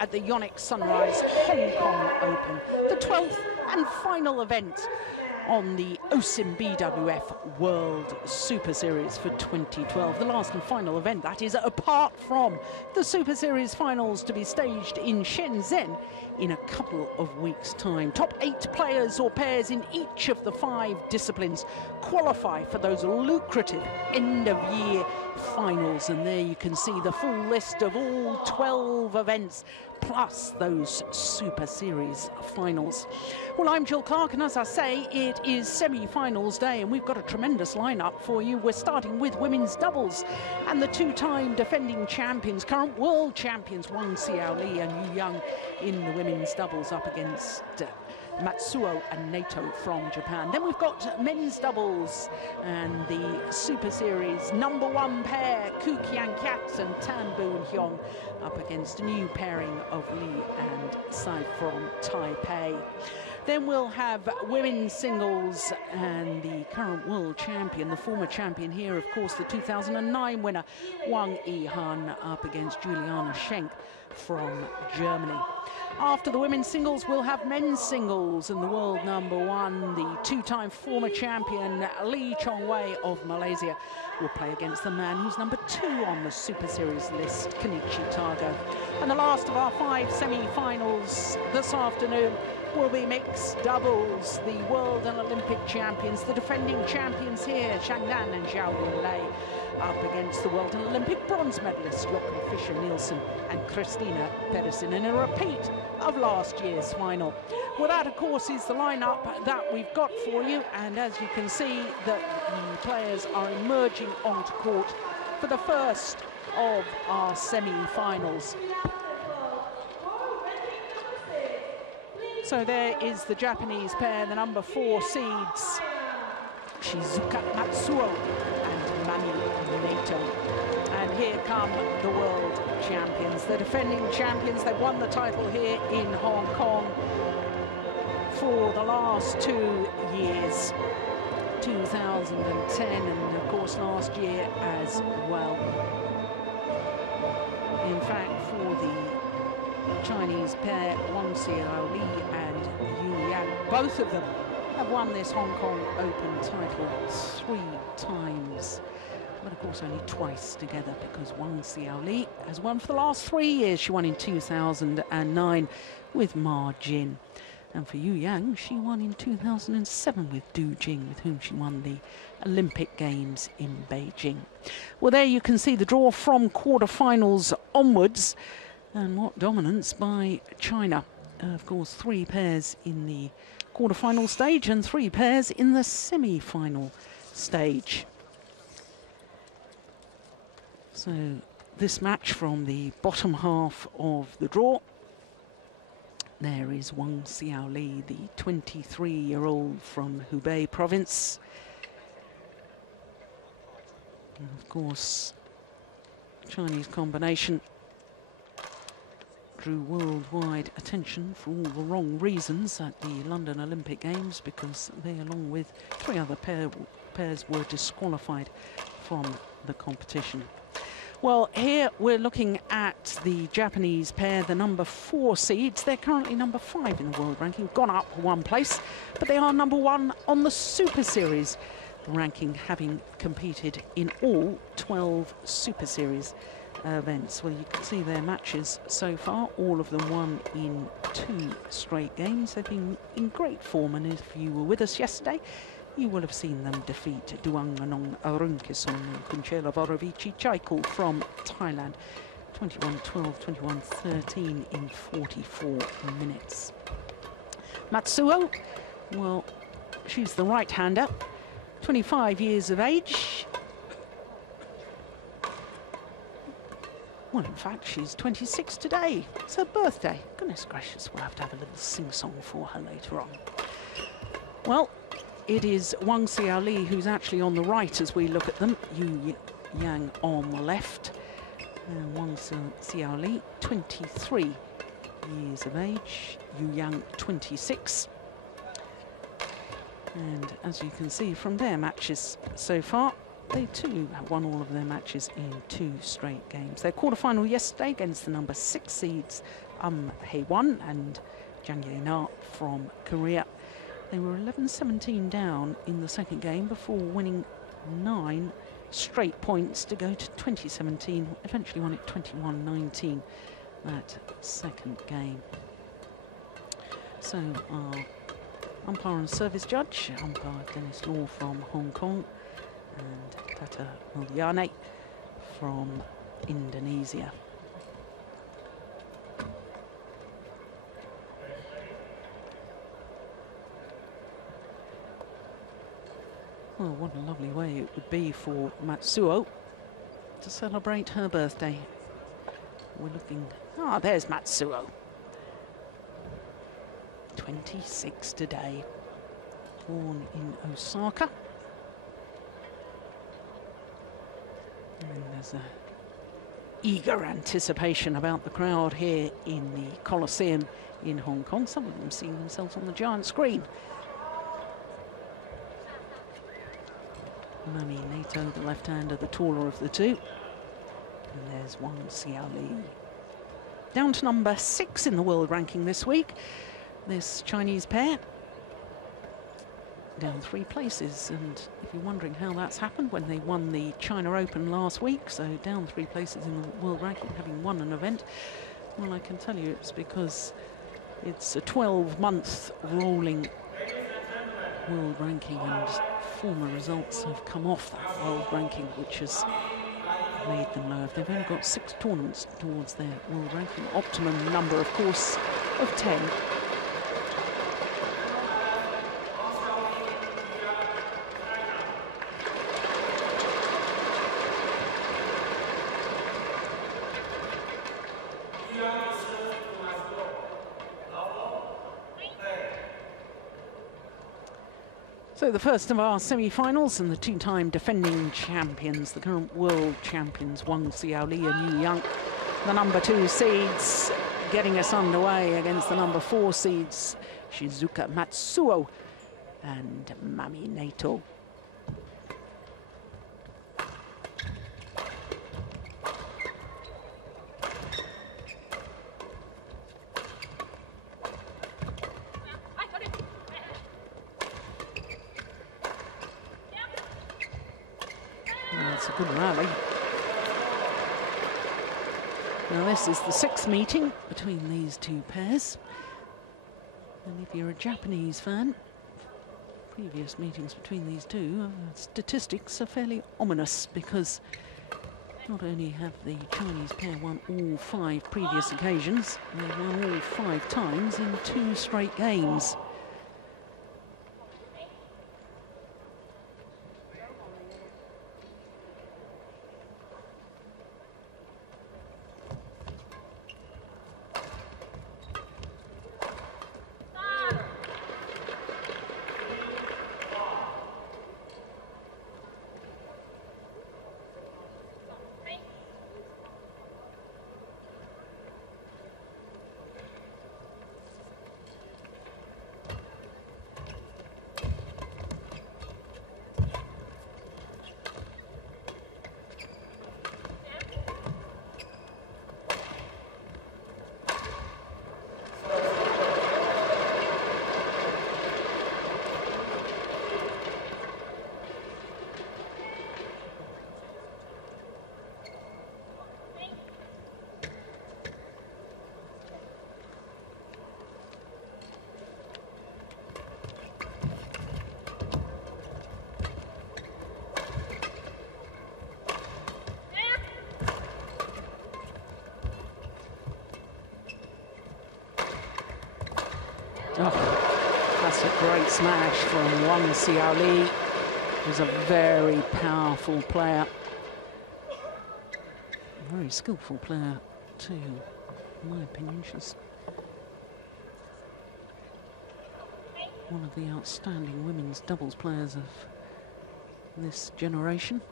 at the Yonex-Sunrise Hong Kong Open, the 12th and final event on the OSIM BWF World Superseries for 2012. The last and final event, that is, apart from the Superseries Finals to be staged in Shenzhen in a couple of weeks' time. Top 8 players or pairs in each of the 5 disciplines qualify for those lucrative end-of-year finals. And there you can see the full list of all 12 events, plus those Super Series finals. Well, I'm Jill Clark, and as I say, it is semi-finals day, and we've got a tremendous lineup for you. We're starting with women's doubles, and the 2-time defending champions, current world champions, Wang, Xiaoli and Yuhyang in the women's doubles up against Matsuo and Naito from Japan. Then we've got men's doubles and the Super Series #1 pair, Kiat and Boon Heong, up against a new pairing of Li and Tsai from Taipei. Then we'll have women's singles and the current world champion, the former champion here, of course, the 2009 winner, Wang Yihan, up against Juliane Schenk from Germany. After the women's singles, we'll have men's singles, and the world #1, the 2-time former champion Lee Chong Wei of Malaysia, will play against the man who's #2 on the Super Series list, Kenichi Tago. And the last of our 5 semi-finals this afternoon will be mixed doubles. The world and Olympic champions, the defending champions here, Sheng and Xiaoli, up against the world and Olympic bronze medalist Joachim, Fischer, Nielsen and Christinna Pedersen in a repeat of last year's final. Well, that, of course, is the lineup that we've got for you, and as you can see, that the players are emerging onto court for the first of our semi-finals. So there is the Japanese pair, the #4 seeds, Shizuka Matsuo and Mami Naito. And here come the world champions, the defending champions. They won the title here in Hong Kong for the last 2 years, 2010 and of course last year as well. In fact, for the Chinese pair, Wang Xiaoli and Yuhyang, both of them have won this Hong Kong Open title 3 times. But of course only twice together, because Wang Xiaoli has won for the last 3 years. She won in 2009 with Ma Jin. And for Yuhyang, she won in 2007 with Du Jing, with whom she won the Olympic Games in Beijing. Well, there you can see the draw from quarterfinals onwards. And what dominance by China. Of course, 3 pairs in the quarterfinal stage and 3 pairs in the semi-final stage. So this match from the bottom half of the draw. There is Wang Xiaoli, the 23-year-old from Hubei province. And of course, Chinese combination drew worldwide attention for all the wrong reasons at the London Olympic Games, because they, along with 3 other pairs, were disqualified from the competition. Well, here we're looking at the Japanese pair, the #4 seeds. They're currently #5 in the world ranking, gone up 1 place, but they are #1 on the Super Series ranking, having competed in all 12 Super Series events. Well, you can see their matches so far, all of them won in 2 straight games. They've been in great form, and if you were with us yesterday, you will have seen them defeat Duang Anong Arunkison and Kunchela Vorovici Chaikul from Thailand, 21-12, 21-13 in 44 minutes. Matsuo, well, she's the right-hander, 25 years of age. Well, in fact, she's 26 today. It's her birthday. Goodness gracious, we'll have to have a little sing-song for her later on. Well, it is Wang Xiaoli who's actually on the right as we look at them. Yuhyang on the left. And Wang Xiaoli, 23 years of age. Yuhyang, 26. And as you can see from their matches so far, they too have won all of their matches in 2 straight games. Their quarterfinal yesterday against the #6 seeds Hae-won and Jang Ye-na from Korea. They were 11-17 down in the second game before winning 9 straight points to go to 20-17. Eventually won it 21-19 that second game. So our umpire and service judge, umpire Dennis Law from Hong Kong and Tata Mulyane from Indonesia. Well, what a lovely way it would be for Matsuo to celebrate her birthday. We're looking... Ah, there's Matsuo. 26 today. Born in Osaka. And there's a eager anticipation about the crowd here in the Colosseum in Hong Kong. Some of them seeing themselves on the giant screen. Mami Naito, the left-hander, the taller of the two. And there's Wang Xiaoli. Down to number 6 in the world ranking this week. This Chinese pair. Down 3 places. And if you're wondering how that's happened, when they won the China Open last week, so down 3 places in the world ranking, having won an event, well, I can tell you it's because it's a 12-month rolling world ranking, and former results have come off that world ranking, which has made them low. They've only got 6 tournaments towards their world ranking. Optimum number, of course, of 10. So the first of our semi-finals, and the 2-time defending champions, the current world champions, Wang Xiaoli and Young, the number 2 seeds, getting us underway against the number 4 seeds, Shizuka, Matsuo and Mami Naito. Good rally. Now this is the 6th meeting between these 2 pairs, and if you're a Japanese fan, previous meetings between these 2 statistics are fairly ominous, because not only have the Chinese pair won all 5 previous occasions, they've won all 5 times in 2 straight games. Oh, that's a great smash from Wang Xiaoli, who's a very powerful player. A very skillful player too, in my opinion. She's one of the outstanding women's doubles players of this generation.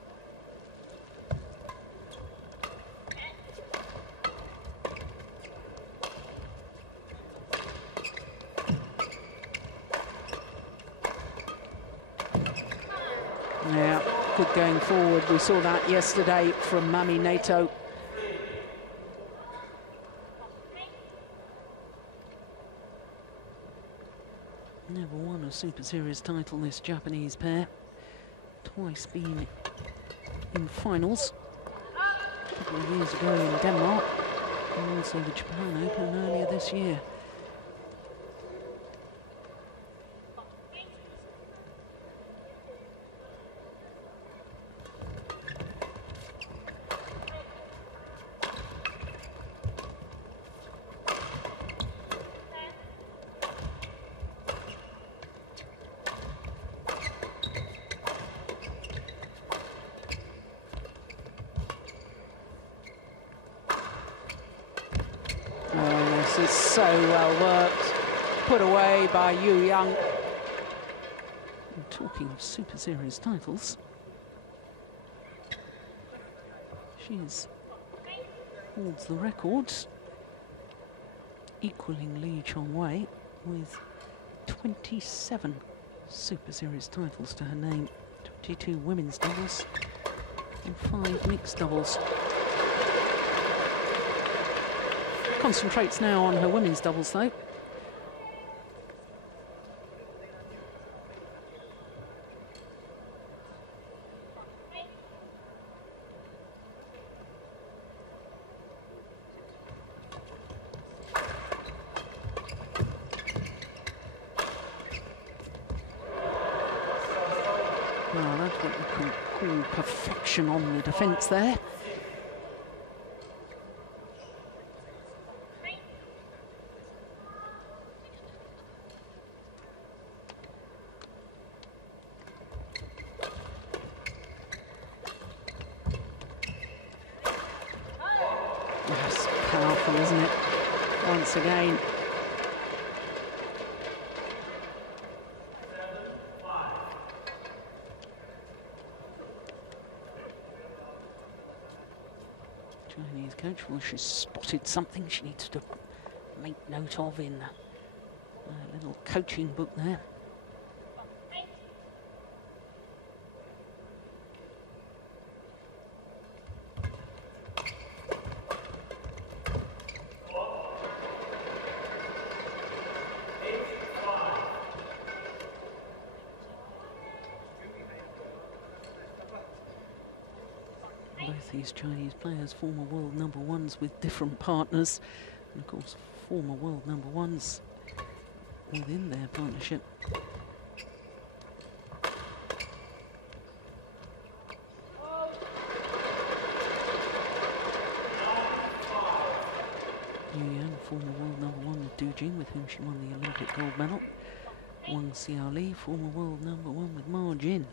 Yeah, good going forward. We saw that yesterday from Mami Naito. Never won a Super Series title, this Japanese pair. Twice been in finals. A couple of years ago in Denmark, and also the Japan Open earlier this year. This is so well worked, put away by Young. Talking of Super Series titles, she holds the records, equaling Lee Chong-wei with 27 Super Series titles to her name, 22 women's doubles and 5 mixed doubles. Concentrates now on her women's doubles, though. Well, that's what you can call perfection on the defence there. Isn't it? Once again. Chinese coach, well, she's spotted something she needs to make note of in a little coaching book there. These Chinese players, former world number ones with different partners, and of course former world number ones within their partnership. Yihan, former world number one with Dujin, with whom she won the Olympic gold medal. Wang Xiaoli, former world number one with Ma Jin.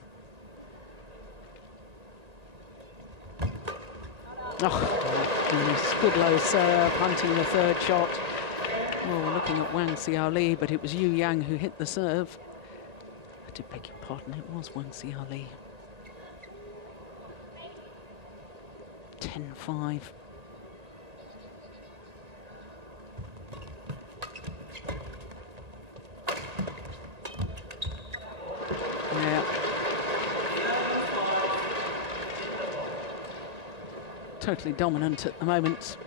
Oh, goodness, good low serve, hunting the third shot. Well, we're looking at Wang Xiaoli, but it was Yang who hit the serve. I did beg your pardon, it was Wang Xiaoli. 10-5. Yeah. Totally dominant at the moment,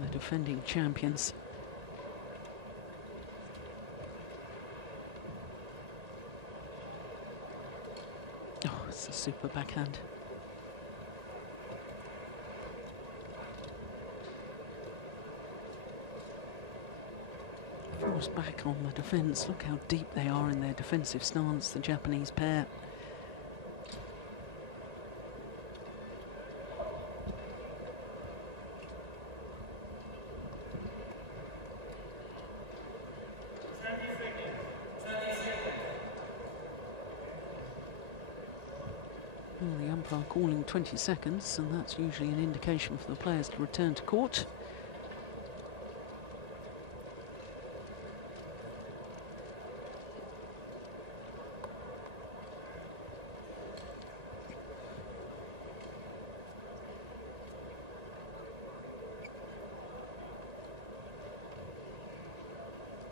the defending champions. Oh, it's a super backhand. Forced back on the defence. Look how deep they are in their defensive stance, the Japanese pair. Well, the umpire calling 20 seconds, and that's usually an indication for the players to return to court.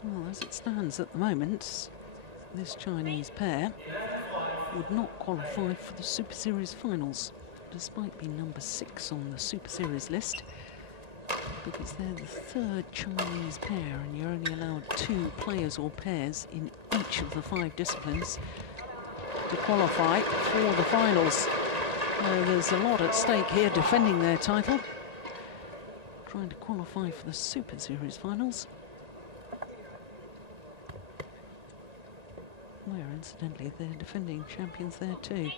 Well, as it stands at the moment, this Chinese pair would not qualify for the Super Series Finals, despite being number 6 on the Super Series list. because they're the third Chinese pair, and you're only allowed 2 players or pairs in each of the 5 disciplines to qualify for the finals. There's a lot at stake here, defending their title, trying to qualify for the Super Series finals, where incidentally they're defending champions there too.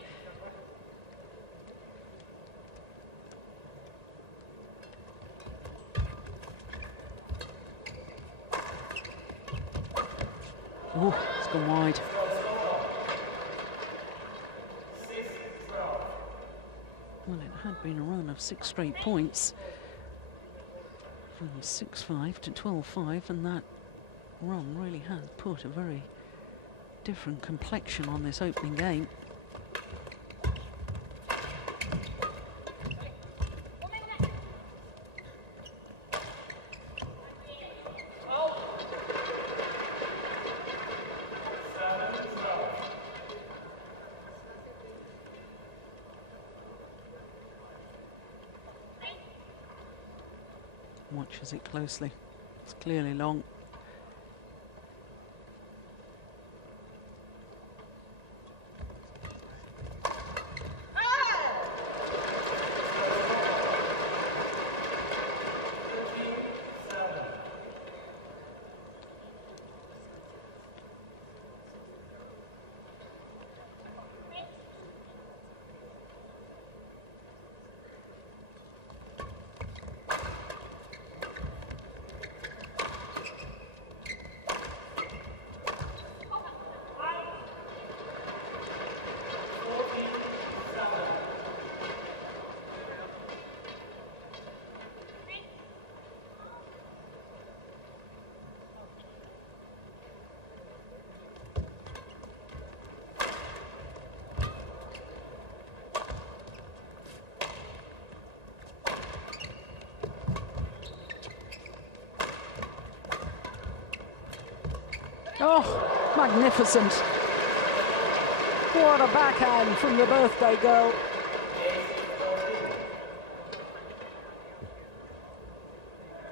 Oh, it's gone wide. Well, it had been a run of 6 straight points, from 6-5 to 12-5, and that run really has put a very different complexion on this opening game. Watches it closely. It's clearly long. Oh, magnificent. What a backhand from the birthday girl.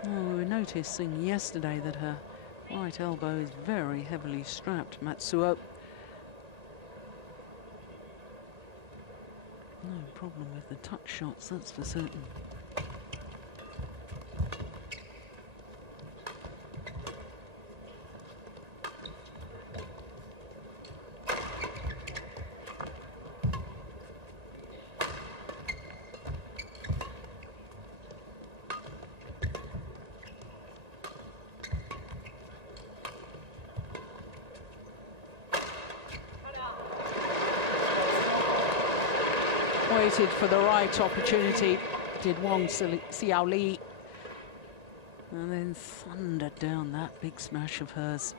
Oh, we were noticing yesterday that her right elbow is very heavily strapped, Matsuo. No problem with the touch shots, that's for certain. Waited for the right opportunity, did Wang Xiaoli, and then thundered down that big smash of hers.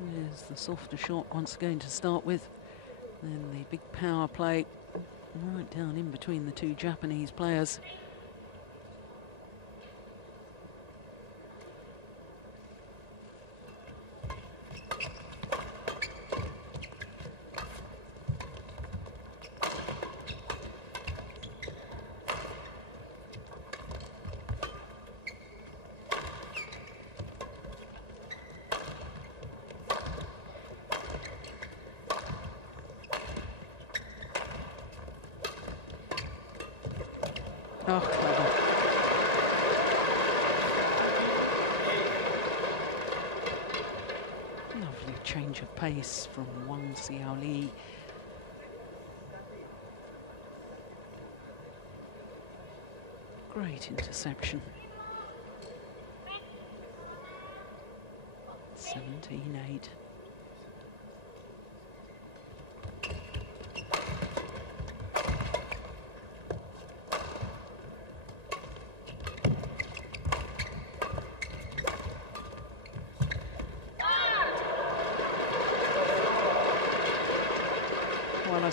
There's the softer shot once again to start with. Then the big power play right down in between the 2 Japanese players. Oh, clever. Lovely change of pace from Wang Xiaoli. Great interception. 17-8.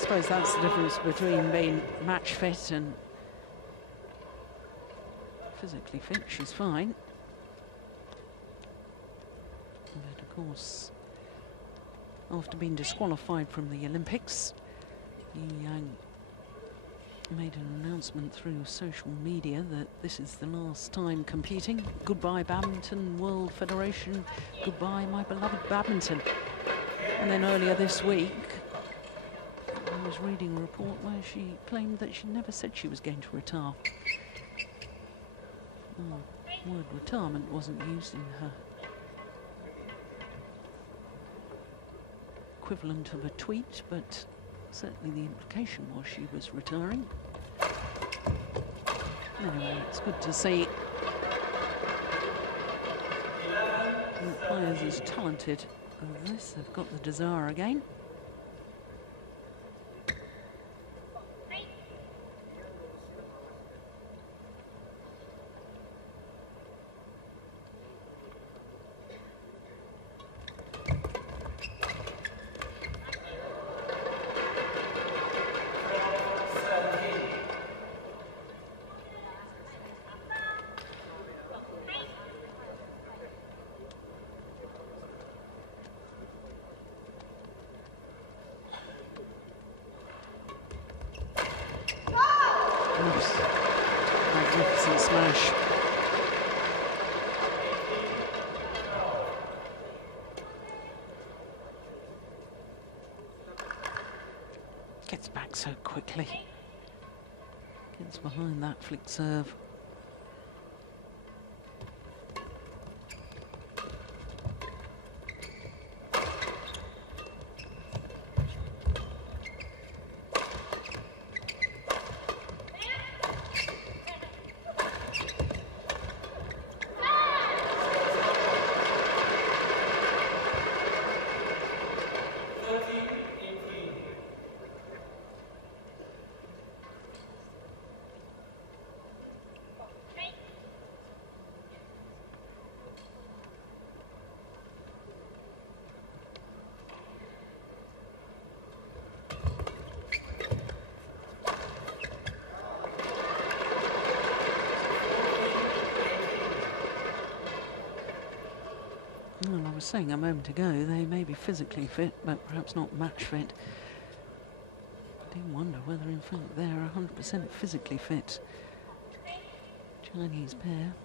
suppose that's the difference between being match fit and physically fit. She's fine. But of course, after being disqualified from the Olympics, Yihan made an announcement through social media that this is the last time competing. Goodbye, Badminton World Federation. Goodbye, my beloved badminton. And then earlier this week, I was reading a report where she claimed that she never said she was going to retire. Oh, the word retirement wasn't used in her equivalent of a tweet, but certainly the implication was she was retiring. Anyway, it's good to see that players as talented as this have got the desire again. Magnificent smash. Gets back so quickly. Gets behind that flick serve. Well, I was saying a moment ago, they may be physically fit, but perhaps not match fit. I do wonder whether, in fact, they're 100% physically fit. Chinese pair,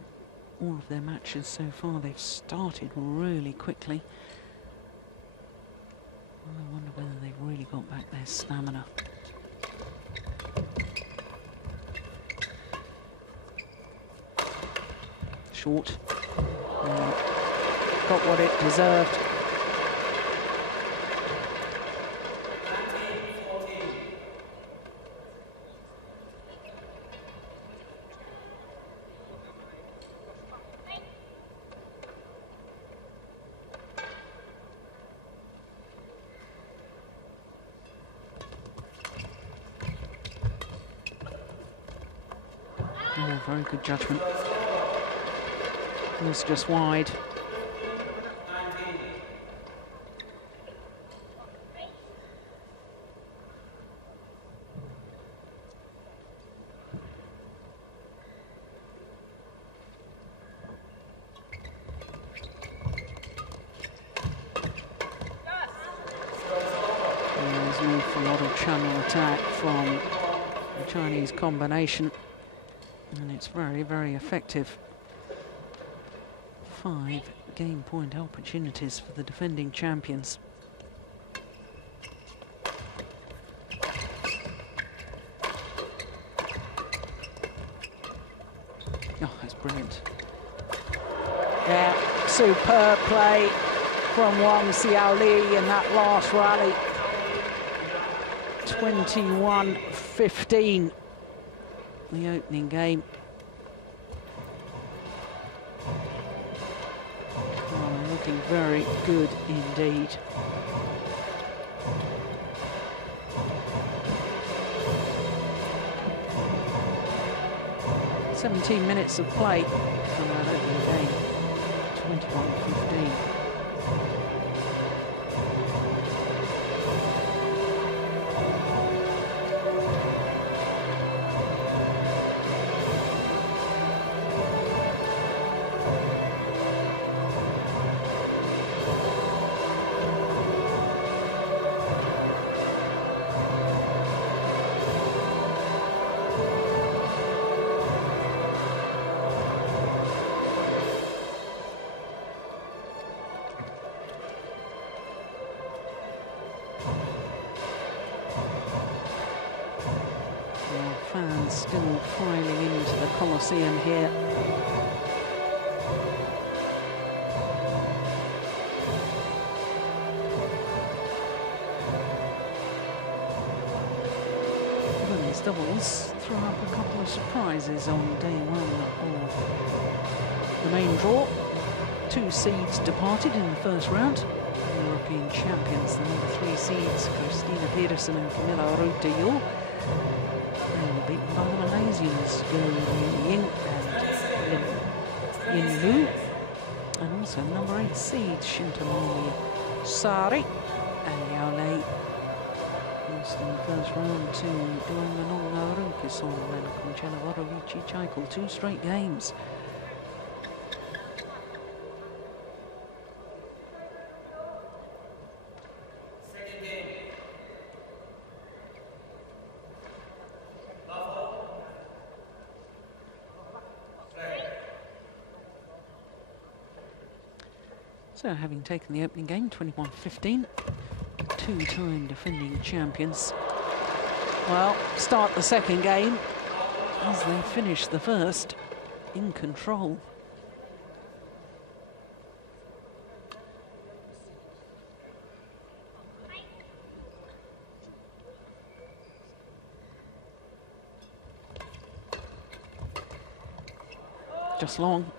all of their matches so far, they've started really quickly. I wonder whether they've really got back their stamina. Short. Got what it deserved. Oh, very good judgment. It was just wide. Attack from the Chinese combination, and it's very, very effective. 5 game point opportunities for the defending champions. Oh, that's brilliant. Yeah, superb play from Wang Xiaoli in that last rally. 21-15, the opening game. Oh, looking very good indeed. "17 minutes of play for that opening game, 21-15. filing into the Colosseum here. Women's doubles threw up a couple of surprises on day one of the main draw. 2 seeds departed in the first round. European champions, the number 3 seeds, Christinna Pedersen and Camilla Ruteyo. They were beaten by the Malaysians, Go Ying and Yin Lu. And also number 8 seeds, Shintamani Sari and Xiaoli. Lost in the first round to Duanganonga Rukison and Conchenavaro Vici Chaikal. 2 straight games. So, having taken the opening game, 21-15, 2-time defending champions. Well, start the second game as they finish the first in control. Just long.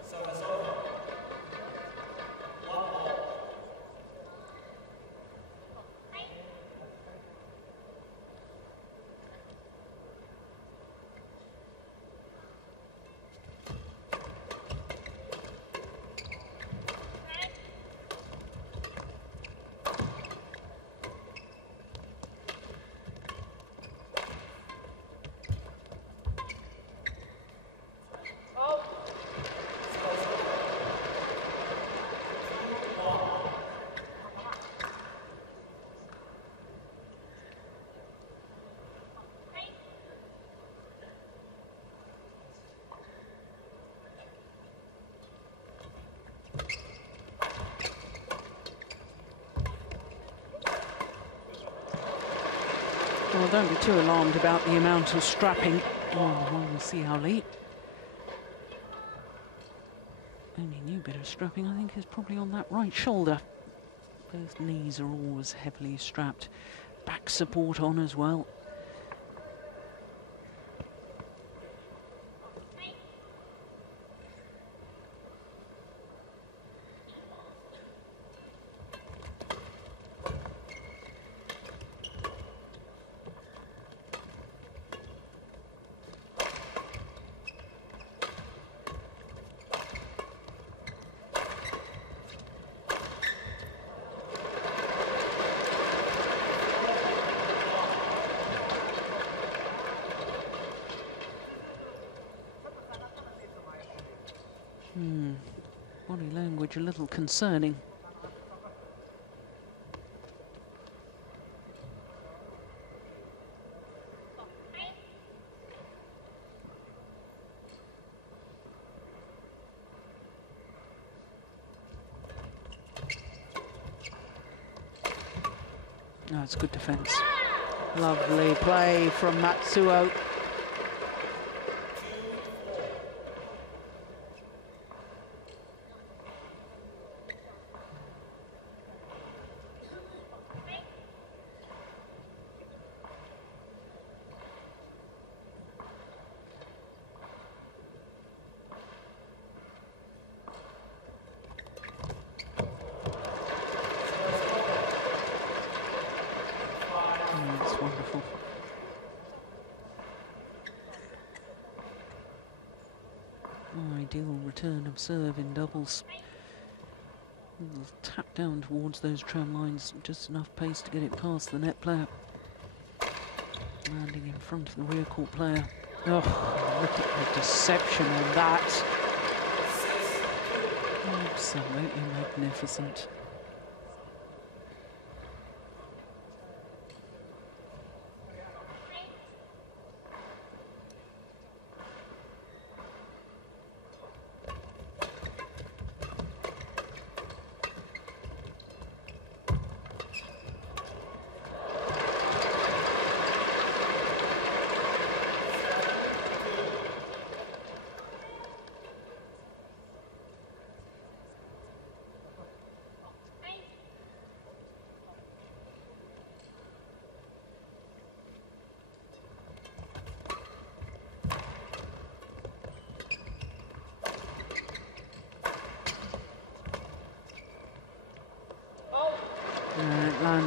Well, don't be too alarmed about the amount of strapping on Xiaoli. Only new bit of strapping, I think, is probably on that right shoulder. Both knees are always heavily strapped. Back support on as well. Body language a little concerning. No, it's good defense. Lovely play from Matsuo. Wonderful. Ideal return of serve in doubles. Tap down towards those tram lines, just enough pace to get it past the net player. Landing in front of the rear court player. Oh, look at the deception on that. Absolutely magnificent.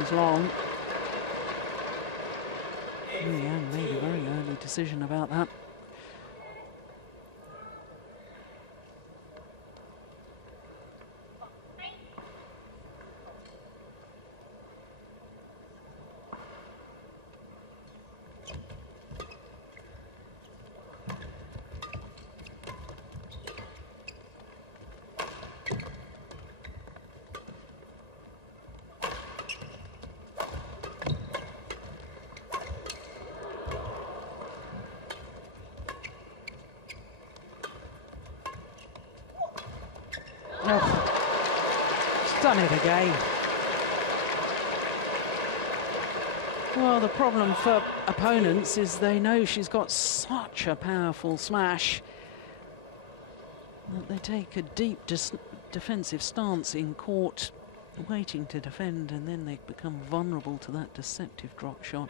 seconds long. Yihan made a very early decision about that. Oh, she's done it again. Well, the problem for opponents is they know she's got such a powerful smash that they take a deep defensive stance in court, waiting to defend, and then they become vulnerable to that deceptive drop shot.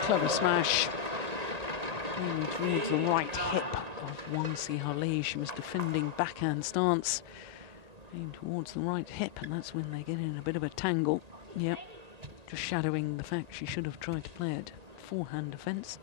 Clever smash towards the right hip of Wang Xiaoli. She was defending backhand stance, aimed towards the right hip, and that's when they get in a bit of a tangle. Yep, just shadowing the fact she should have tried to play it forehand defence.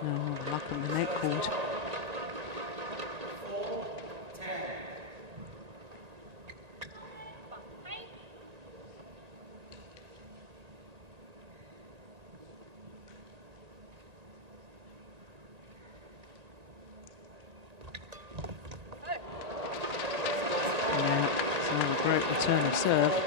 Oh, luck on the net cord. Yeah, so a great return of serve.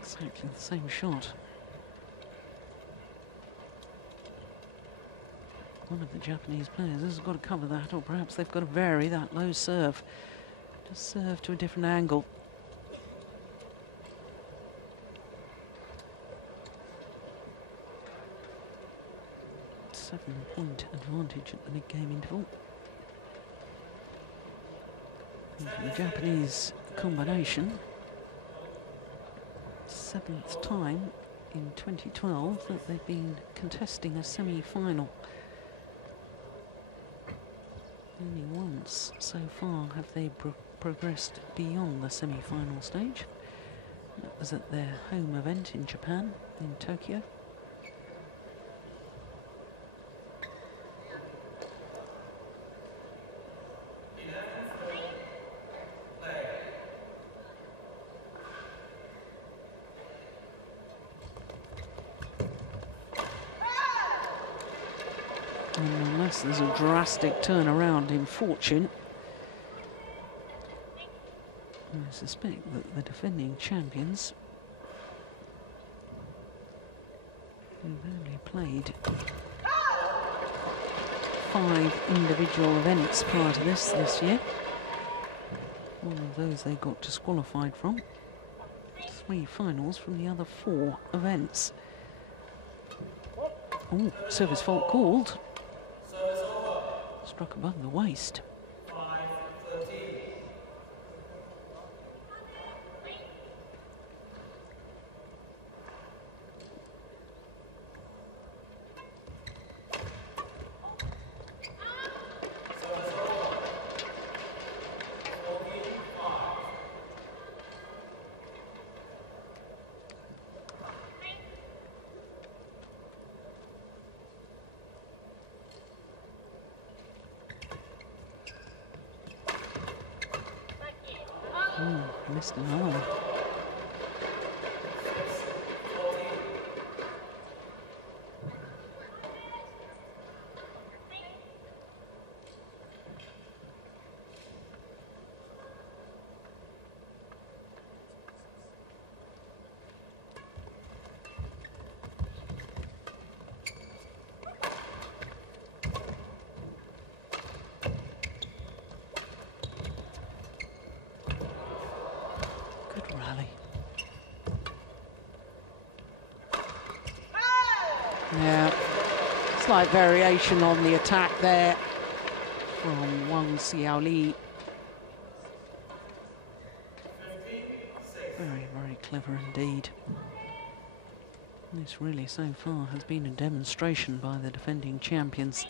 Exactly the same shot. One of the Japanese players has got to cover that, or perhaps they've got to vary that low serve. Just serve to a different angle. Seven-point advantage at the mid-game interval. And for the Japanese combination, 7th time in 2012 that they've been contesting a semi-final. Only once so far have they progressed beyond the semi-final stage. That was at their home event in Japan, in Tokyo. Unless there's a drastic turnaround in fortune, I suspect that the defending champions, who've only played 5 individual events prior to this year, one of those they got disqualified from, 3 finals from the other 4 events. Oh, service fault called. Struck above the waist. Missed another one. rally. Yeah, slight variation on the attack there from Wang Xiaoli. Very, very clever indeed. This really so far has been a demonstration by the defending champions.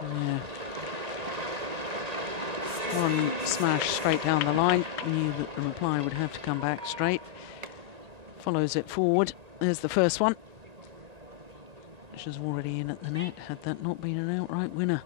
Yeah. One smash straight down the line. Knew that the reply would have to come back straight. Follows it forward. There's the first one, which is already in at the net, had that not been an outright winner.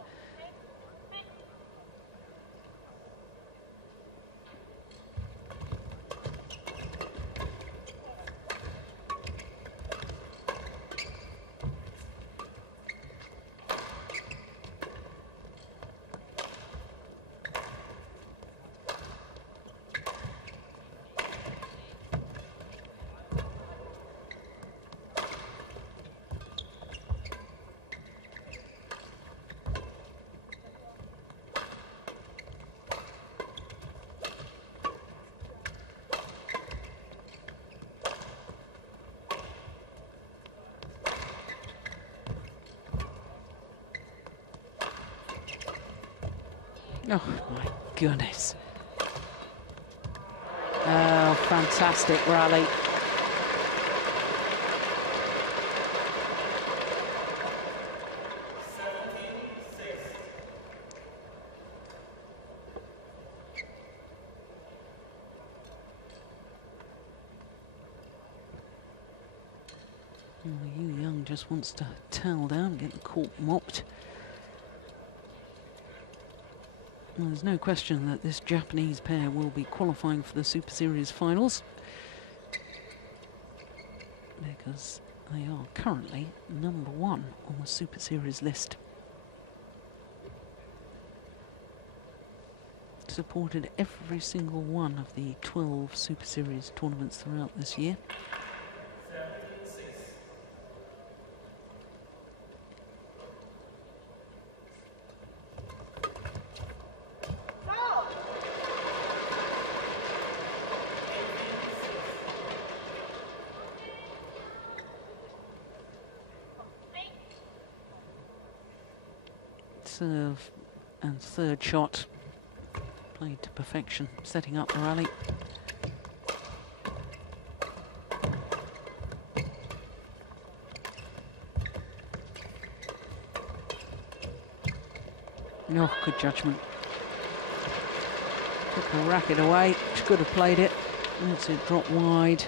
Oh my goodness. Oh, fantastic rally. Young just wants to towel down, get the court mopped. Well, there's no question that this Japanese pair will be qualifying for the Super Series finals, because they are currently #1 on the Super Series list. Supported every single one of the 12 Super Series tournaments throughout this year. Serve and third shot played to perfection, setting up the rally. Oh, good judgment. Took the racket away, she could have played it. Lets it drop wide.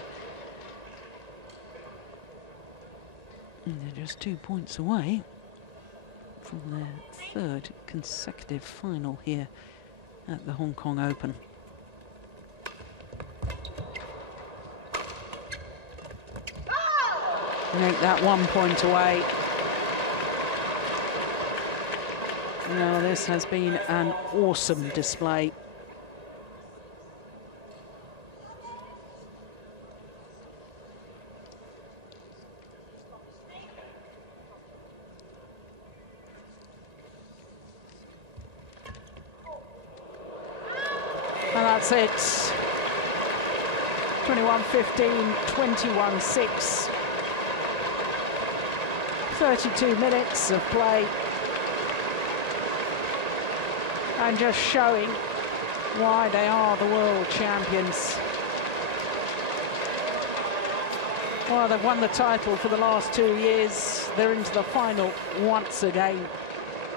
And they're just 2 points away from their third consecutive final here at the Hong Kong Open. Make that 1 point away. Now this has been an awesome display. And that's it. 21-15, 21-6. 32 minutes of play. And just showing why they are the world champions. Well, they've won the title for the last 2 years. They're into the final once again.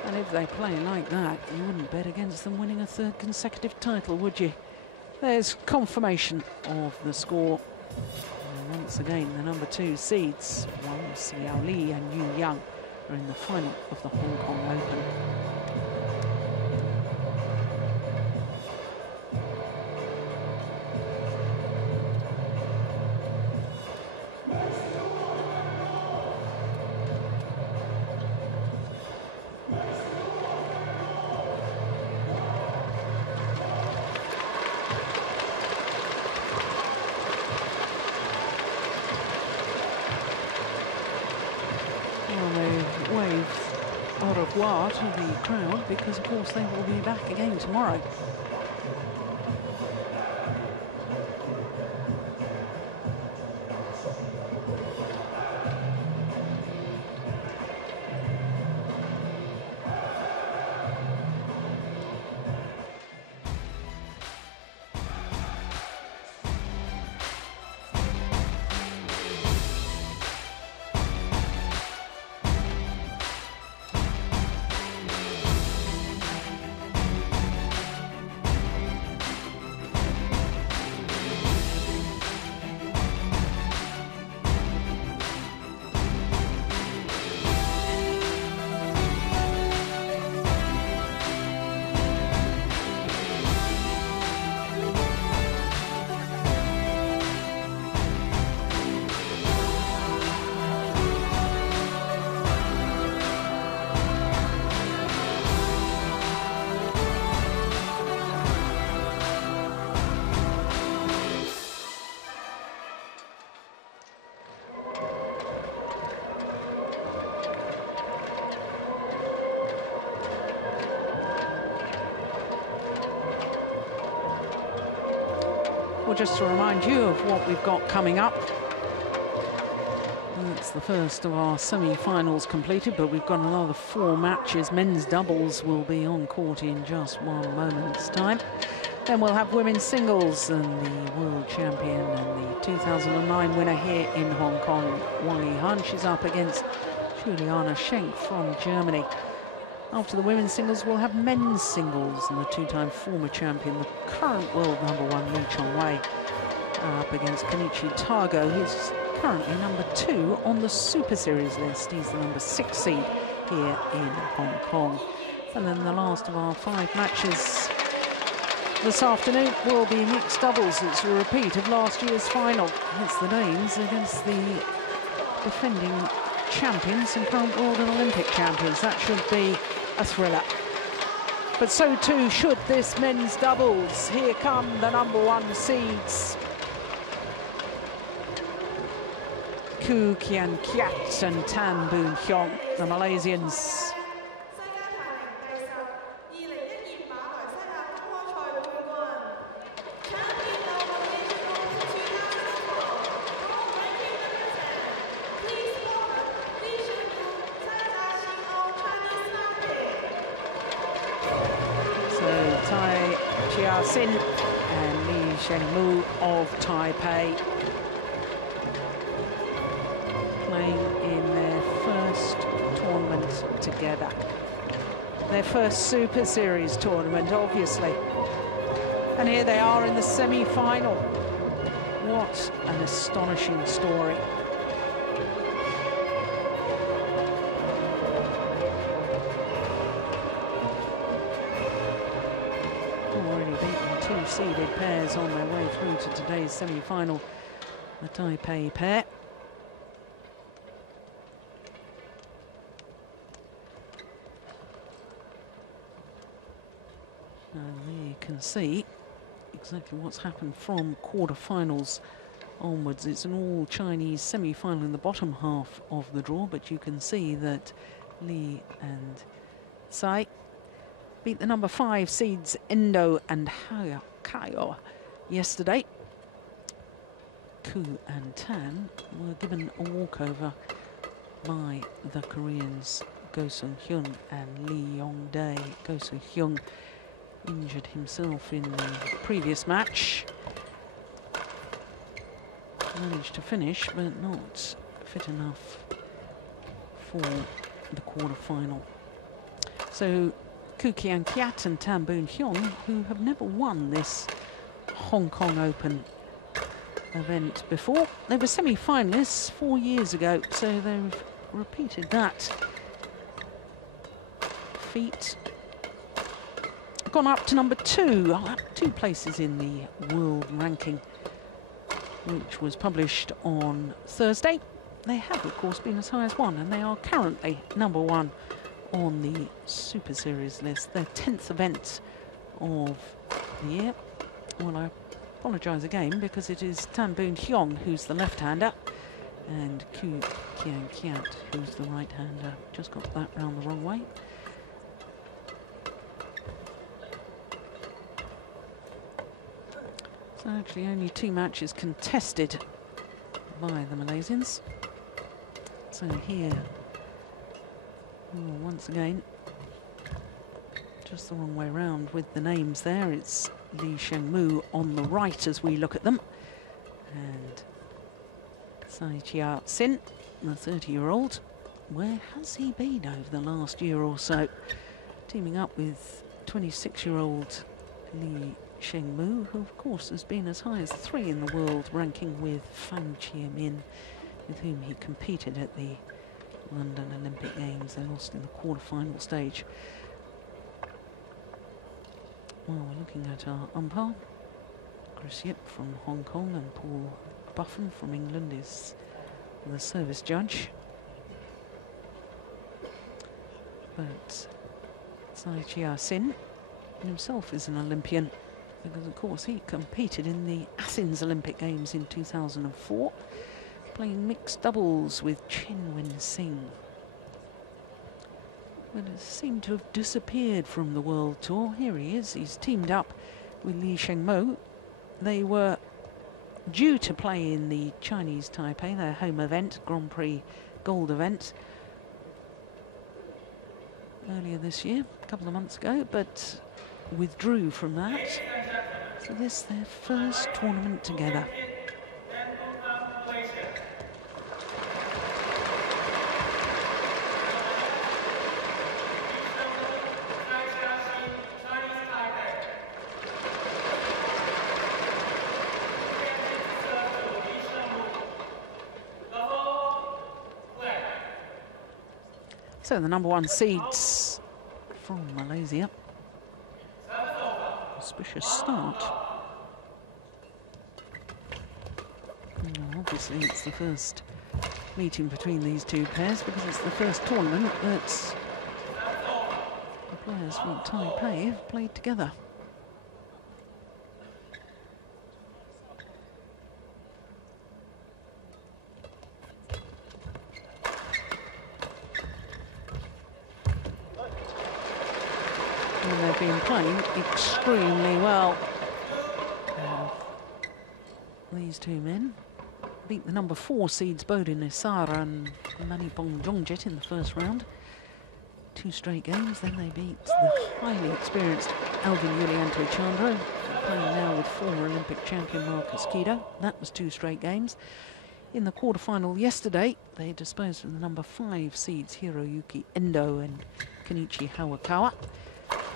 And if they play like that, you wouldn't bet against them winning a third consecutive title, would you? There's confirmation of the score. And once again, the #2 seeds, Wang Xiaoli and Young, are in the final of the Hong Kong Open. they've waved au revoir to the crowd because, of course, they will be back again tomorrow. Well, just to remind you of what we've got coming up. That's the first of our semi-finals completed, but we've got another 4 matches. Men's doubles will be on court in just 1 moment's time. Then we'll have women's singles and the world champion and the 2009 winner here in Hong Kong, Wang Yihan. She's up against Juliane Schenk from Germany. After the women's singles, we'll have men's singles and the 2-time former champion, the current world #1, Lee Chong-wei, up against Kenichi Tago. He's currently #2 on the Super Series list. He's the #6 seed here in Hong Kong. And then the last of our 5 matches this afternoon will be mixed doubles. It's a repeat of last year's final. It's the Danes against the defending champions and current world and Olympic champions. That should be a thriller. But so too should this men's doubles. Here come the #1 seeds. Kien Keat and Tan Boon Heong, the Malaysians. Hsin and Lee Sheng of Taipei playing in their first tournament together. Their first Super Series tournament, obviously. And here they are in the semi-final. What an astonishing story. Seeded pairs on their way through to today's semi-final, the Taipei pair. And there you can see exactly what's happened from quarter-finals onwards. It's an all-Chinese semi-final in the bottom half of the draw, but you can see that Li and Tsai beat the #5 seeds Indo and Kaio yesterday. Ku and Tan were given a walkover by the Koreans Go Sung-hyun and Lee Yong-dae. Go Sung-hyun injured himself in the previous match. Managed to finish, but not fit enough for the quarter-final. So Kien Keat and Tan Boon Heong, who have never won this Hong Kong Open event before. They were semi-finalists 4 years ago, so they've repeated that feat. Gone up to #2, up 2 places in the world ranking, which was published on Thursday. They have, of course, been as high as 1, and they are currently #1 on the Super Series list, their 10th event of the year. Well, I apologise again because it is Tan Boon Heong who's the left-hander, And Kien, Keat, who's the right-hander, just got that round the wrong way. So actually only 2 matches contested by the Malaysians. So here, once again, just the wrong way round with the names there. It's Lee Shengmu on the right as we look at them. And Tsai Hsin, the 30-year-old. Where has he been over the last year or so? Teaming up with 26-year-old Lee Shengmu, who of course has been as high as 3 in the world ranking with Fan Chia-min, with whom he competed at the London Olympic Games. They lost in the quarter-final stage. Well, we're looking at our umpire. Chris Yip from Hong Kong and Paul Buffon from England is the service judge. But Tsai Hsin himself is an Olympian, because of course he competed in the Athens Olympic Games in 2004, playing mixed doubles with Chen Wen-sing. But it seemed to have disappeared from the World Tour. Here he is. He's teamed up with Lee Shengmu. They were due to play in the Chinese Taipei, their home event, Grand Prix Gold event, earlier this year, a couple of months ago, but withdrew from that. So this is their first tournament together. So the number 1 seeds from Malaysia. Auspicious start. Well, obviously it's the first meeting between these 2 pairs, because it's the first tournament that the players from Taipei have played together. And they've been playing extremely well. These 2 men beat the number 4 seeds Bodin Isara and Manipong Jongjit in the first round. 2 straight games. Then they beat the highly experienced Alvin Yulianto Chandra, playing now with former Olympic champion Marcus Kido. That was 2 straight games. In the quarterfinal yesterday, they disposed of the number 5 seeds Hiroyuki Endo and Kenichi Hawakawa.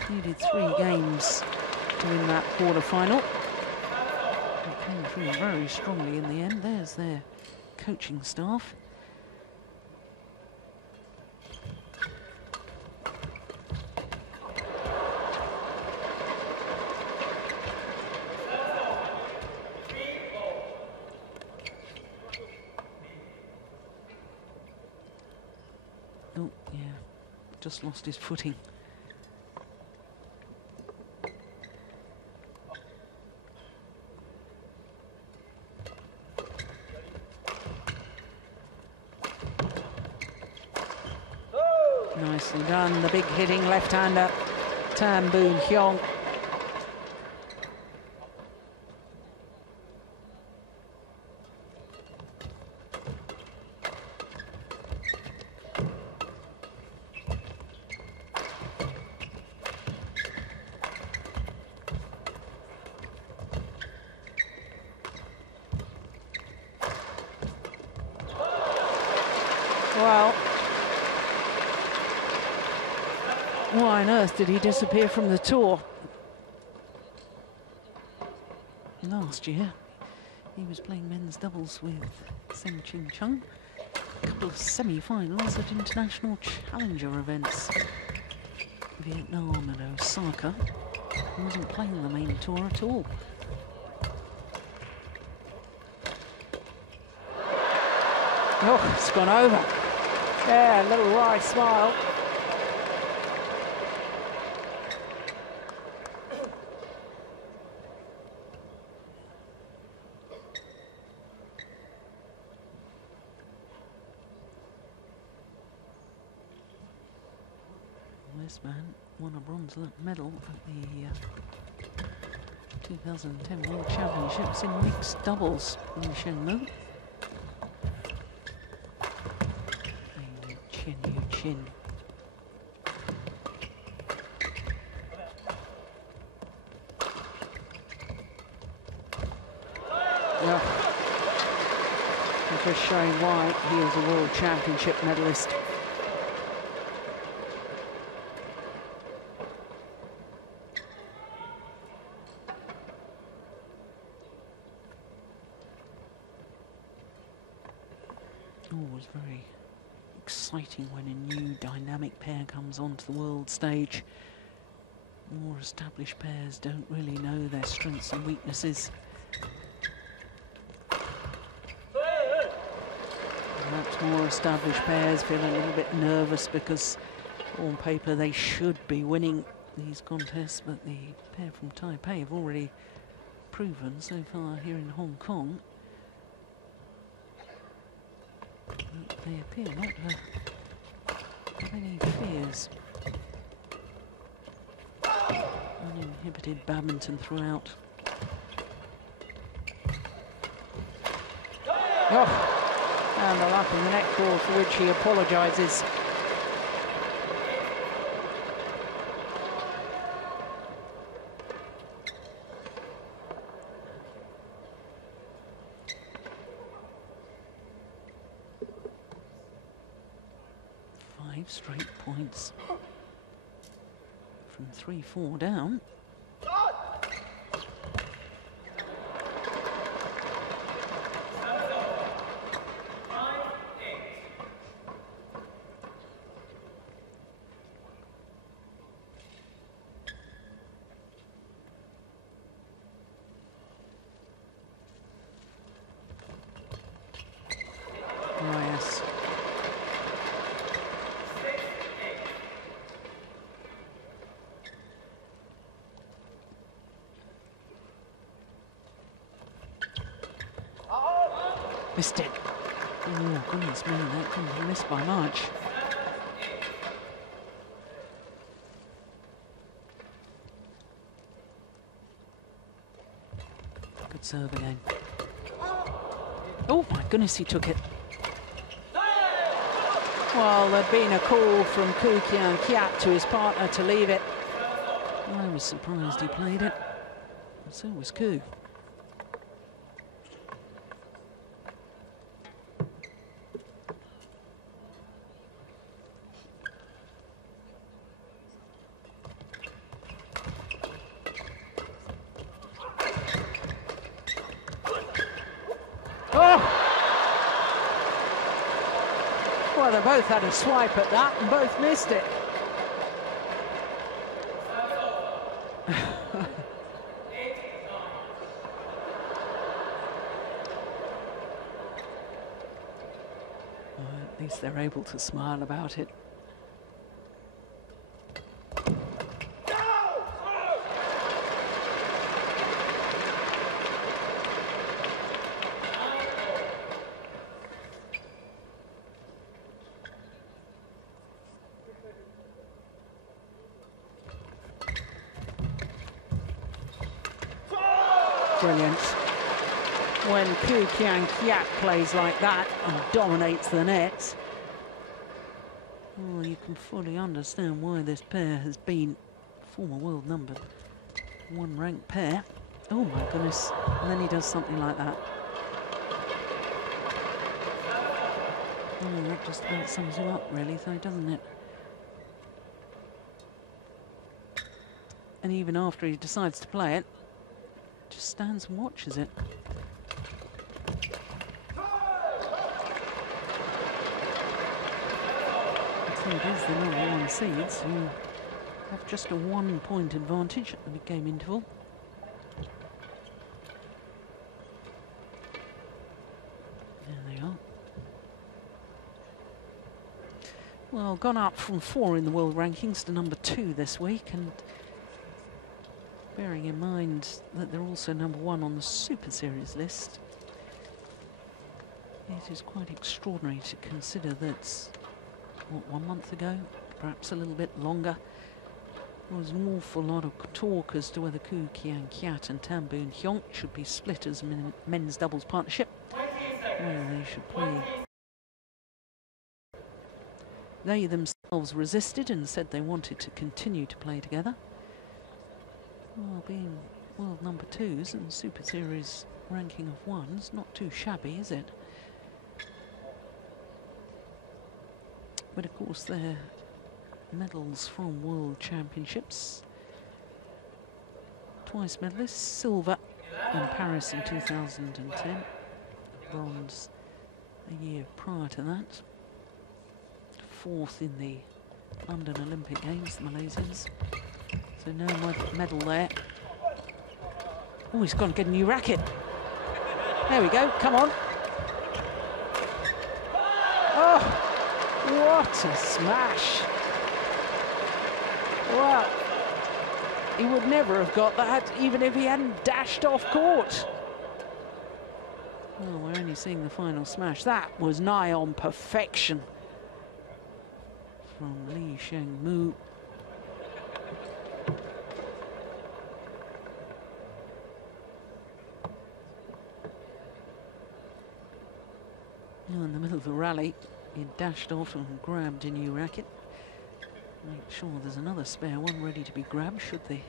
Needed 3 games to win that quarterfinal. They came through very strongly in the end. There's their coaching staff. Oh, yeah, just lost his footing. Nicely done, the big hitting left-hander, Tan Boon Heong. Well, why on earth did he disappear from the tour? Last year, he was playing men's doubles with Seng Ching Chung. A couple of semi-finals at international challenger events. Vietnam and Osaka. He wasn't playing the main tour at all. Oh, it's gone over. Yeah, a little wry smile. This man won a bronze medal at the 2010 World Championships in mixed doubles in Sheng. Chin. Yeah. And just showing why he is a World Championship medalist. Always very exciting when a new dynamic pair comes onto the world stage. More established pairs don't really know their strengths and weaknesses. Perhaps more established pairs feel a little bit nervous because on paper they should be winning these contests, but the pair from Taipei have already proven so far here in Hong Kong that they appear not to have any fears. Uninhibited badminton throughout. Oh. And a lap in the neck call for which he apologises. Five straight points from 3-4 down. Missed it. Oh, goodness me, that couldn't have missed by much. Good serve again. Oh, my goodness, he took it. Well, there'd been a call from Kien Keat to his partner to leave it. I was surprised he played it. And so was Koo. Well, they both had a swipe at that and both missed it. Well, at least they're able to smile about it. Brilliant. When Kien Keat plays like that and dominates the net, well, you can fully understand why this pair has been former world number one ranked pair. Oh my goodness, and then he does something like that. Oh, that just about sums him up really, though, doesn't it? And even after he decides to play it, just stands and watches it. So it is the #1 seeds who have just a 1-point advantage at the mid-game interval. There they are. Well, gone up from 4 in the world rankings to #2 this week, and bearing in mind that they're also #1 on the Super Series list, it is quite extraordinary to consider that, what, 1 month ago, perhaps a little bit longer. There was an awful lot of talk as to whether Kien, Keat and Boon, Heong should be split as men's doubles partnership, whether they should play. They themselves resisted and said they wanted to continue to play together. Well, being world number 2s and Super Series ranking of 1s, not too shabby, is it? But of course, they're medals from World Championships. Twice medalists, silver in Paris in 2010, bronze a year prior to that, 4th in the London Olympic Games, the Malaysians. So no medal there. Oh, he's got to get a new racket. There we go, come on. Oh, what a smash. Well, he would never have got that even if he hadn't dashed off court. Oh, we're only seeing the final smash. That was nigh on perfection from Lee Sheng-mu. In the middle of the rally, he dashed off and grabbed a new racket. Make sure there's another spare one ready to be grabbed should the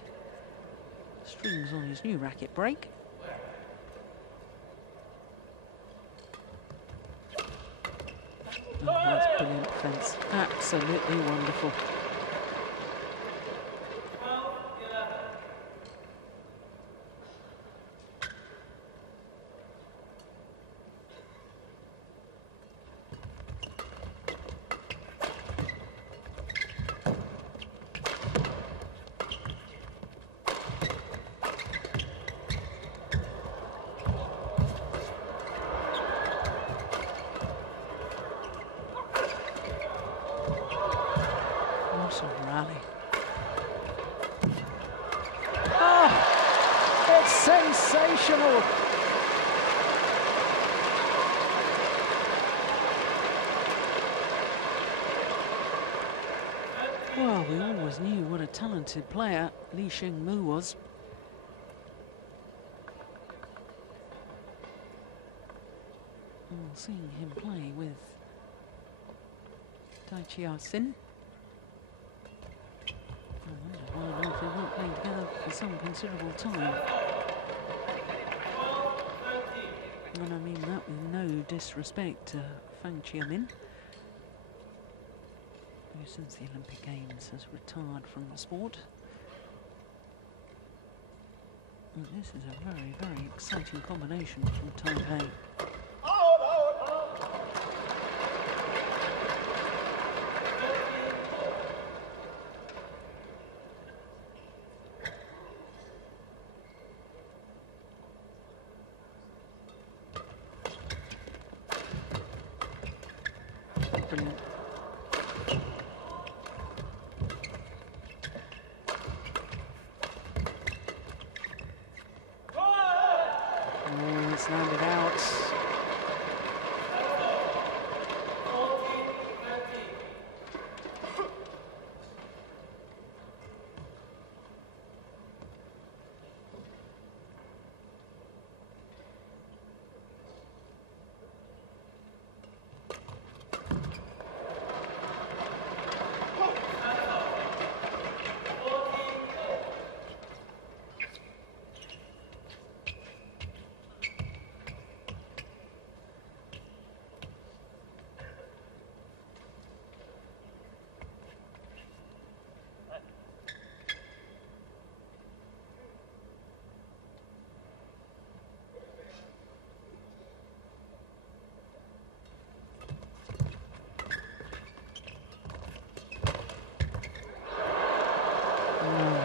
strings on his new racket break. Oh, that's brilliant defence. Absolutely wonderful. Sensational. Well, we always knew what a talented player Lee Sheng-mu was. And seeing him play with Hsin. I wonder why on earth they weren't playing together for some considerable time. And I mean that with no disrespect to Fang Chia-min, who since the Olympic Games has retired from the sport. And this is a very, very exciting combination from Taipei. Brilliant. Oh, it's landed out.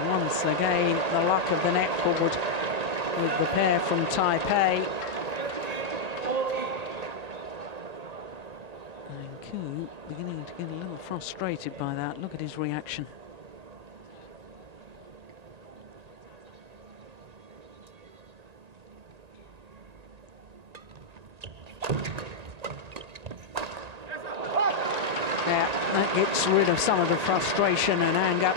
Once again, the luck of the net cord with the pair from Taipei. And Koo beginning to get a little frustrated by that. Look at his reaction. Yeah, gets rid of some of the frustration and anger.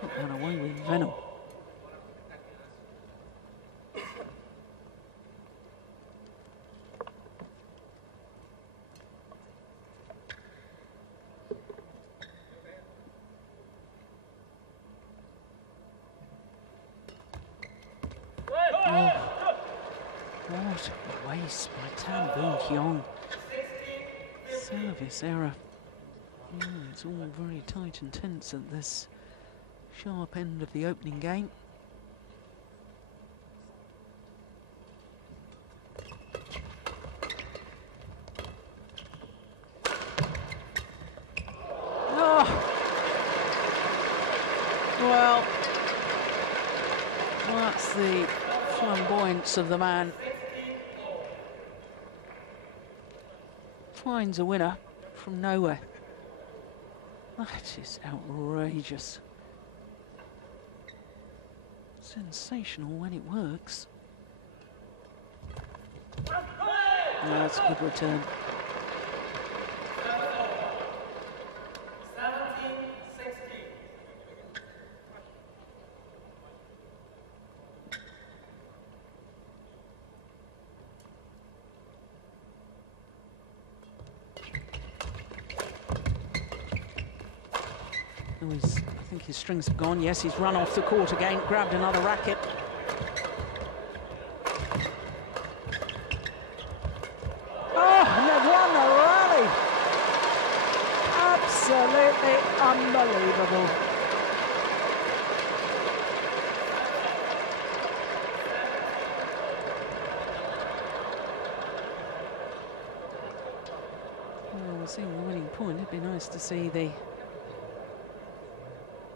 Put that away with venom. What a waste by Boon Heong. Service error. It's all very tight and tense at this sharp end of the opening game. Oh. Well, that's the flamboyance of the man. Finds a winner from nowhere. That is outrageous. Sensational when it works. Yeah, that's a good return. I think his strings have gone. Yes, he's run off the court again, grabbed another racket. Oh, and they've won the rally. Absolutely unbelievable. Well, we're seeing the winning point. It'd be nice to see the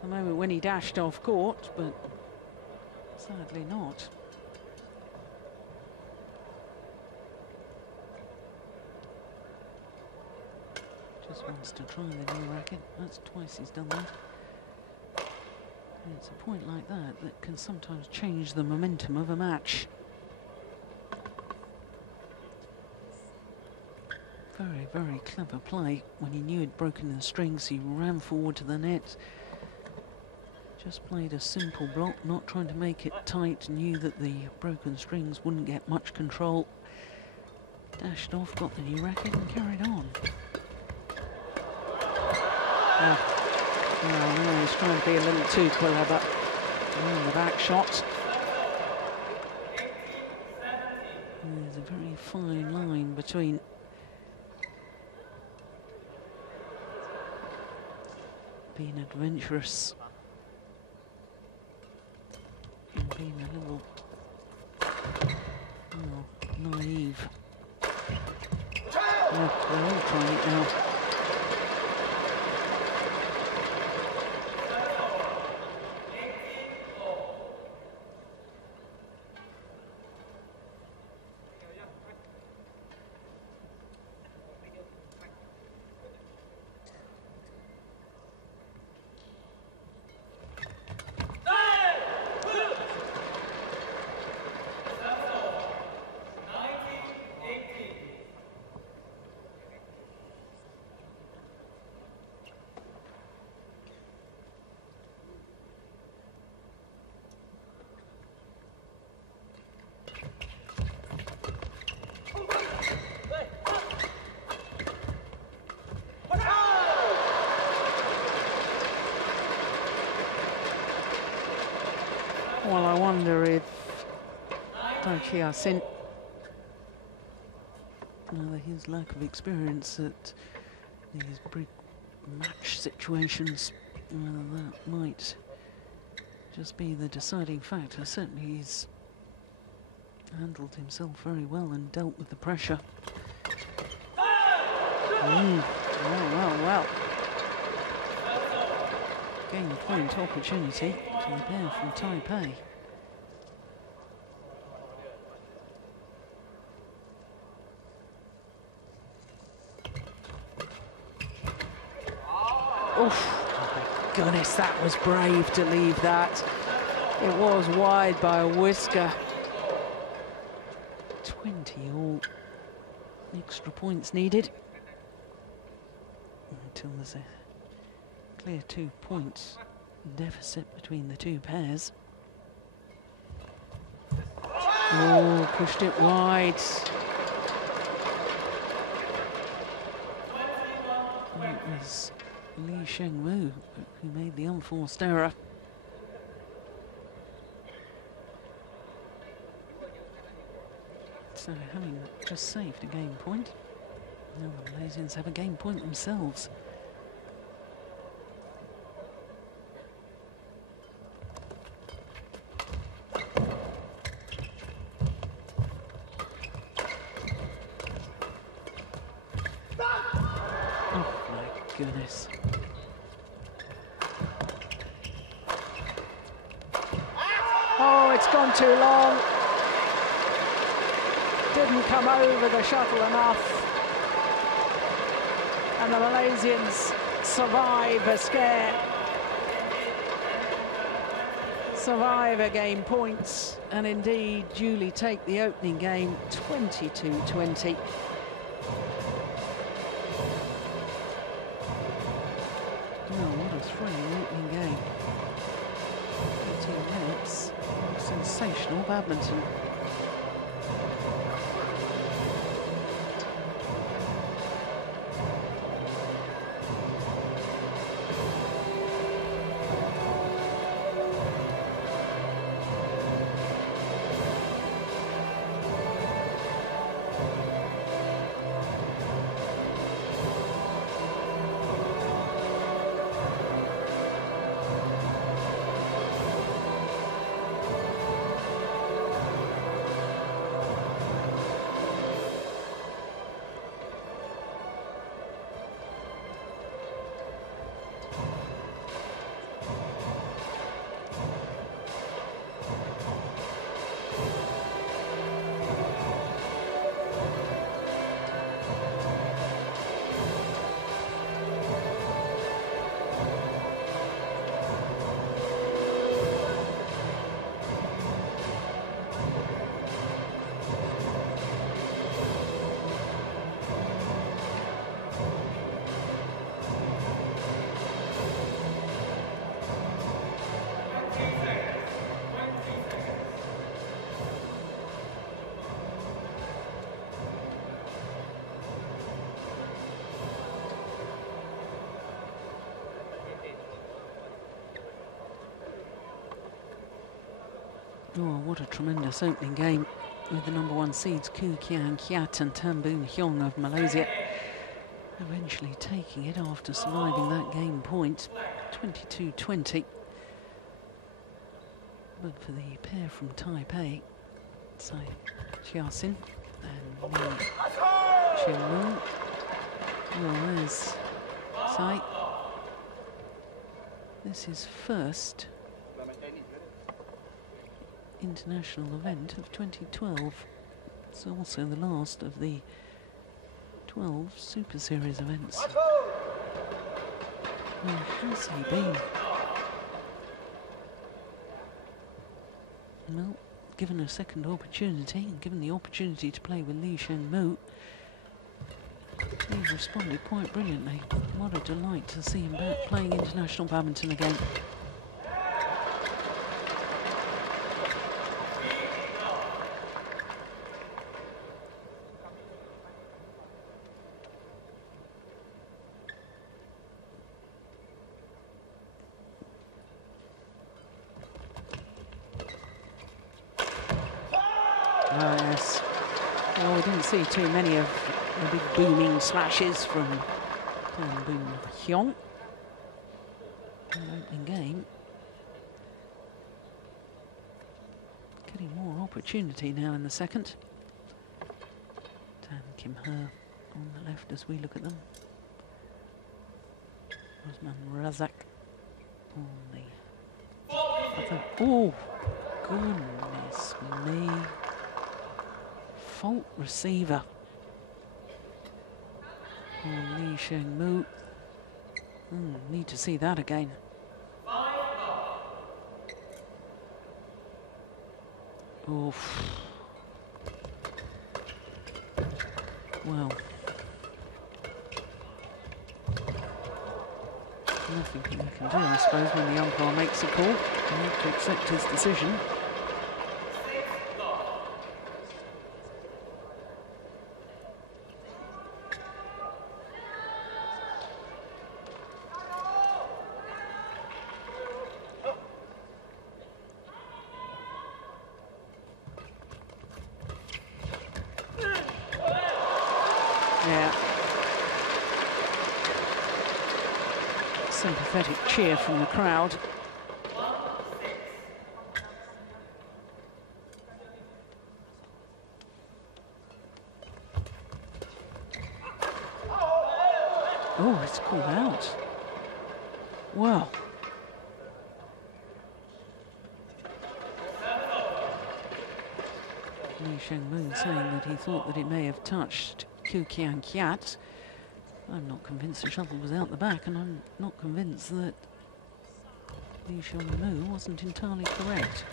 moment when he dashed off court, but sadly not. Just wants to try the new racket. That's twice he's done that. And it's a point like that that can sometimes change the momentum of a match. Very, very clever play. When he knew he'd broken the strings, he ran forward to the net. Just played a simple block, not trying to make it tight, knew that the broken strings wouldn't get much control. Dashed off, got the new racket and carried on. Well, no, he's trying to be a little too clever. And the back shot. There's a very fine line between being adventurous and being a little naive. They're all trying it now. Well, I wonder if Hsin, his lack of experience at these big match situations, whether that might just be the deciding factor. Certainly he's handled himself very well and dealt with the pressure. Well. Game point opportunity to the pair from Taipei. Oof, my goodness, that was brave to leave that. It was wide by a whisker. 20 all. Extra points needed. until there's a clear 2 points deficit between the two pairs. Oh, pushed it wide. It was Lee Sheng-woo who made the unforced error. So having just saved a game point, now the Malaysians have a game point themselves. Goodness. Oh, it's gone too long. Didn't come over the shuttle enough. And the Malaysians survive a scare. Survive a game points. And indeed, duly take the opening game 22-20. Thrilling opening game. 18 minutes. Sensational badminton. Oh, what a tremendous opening game with the #1 seeds Kien, Keat and Boon, Heong of Malaysia eventually taking it after surviving that game point, 22-20. But for the pair from Taipei, Tsai, Hsin and Mami, well, there's Tsai. This is first international event of 2012. It's also the last of the 12 Super Series events. Where has he been? Well, given a second opportunity and given the opportunity to play with Lee Sheng-woo, he's responded quite brilliantly. What a delight to see him back playing international badminton again. Oh, yes. Well, we didn't see too many of the big booming smashes from Boon Heong in the opening game. Getting more opportunity now in the second. Tan Kim He on the left as we look at them. Osman Razak on the other. Oh, goodness me. Fault receiver on Lee Sheng-woo. Need to see that again. Oof. Well. Nothing you can do, I suppose, when the umpire makes a call. You have to accept his decision. Yeah. Sympathetic cheer from the crowd. Oh, it's called out. Well. Sheng saying that he thought that it may have touched Keat. I'm not convinced the shuttle was out the back, and I'm not convinced that Sheng wasn't entirely correct.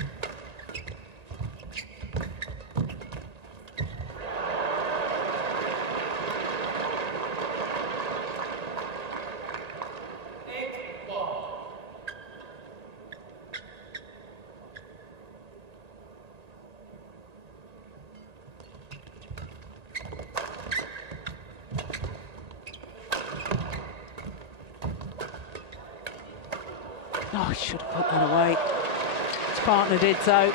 Oh, he should have put that away. His partner did so.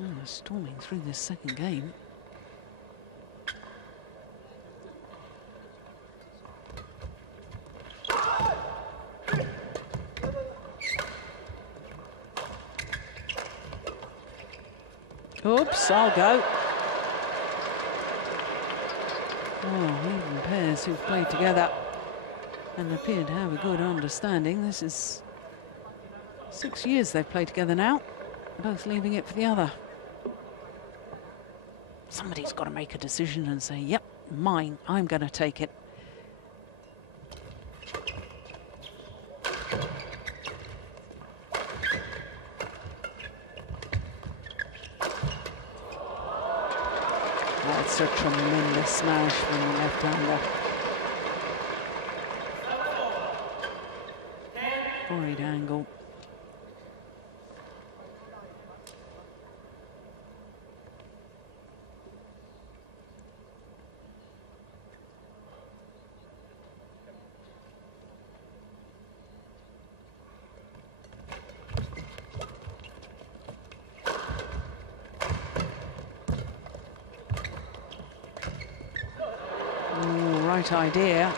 Oh, storming through this second game. Oops, I'll go. Oh, even pairs who've played together and appear to have a good understanding. This is 6 years they've played together now, both leaving it for the other. Somebody's got to make a decision and say, yep, mine, I'm going to take it. That's a tremendous smash from the left-hander. Great angle. Right idea.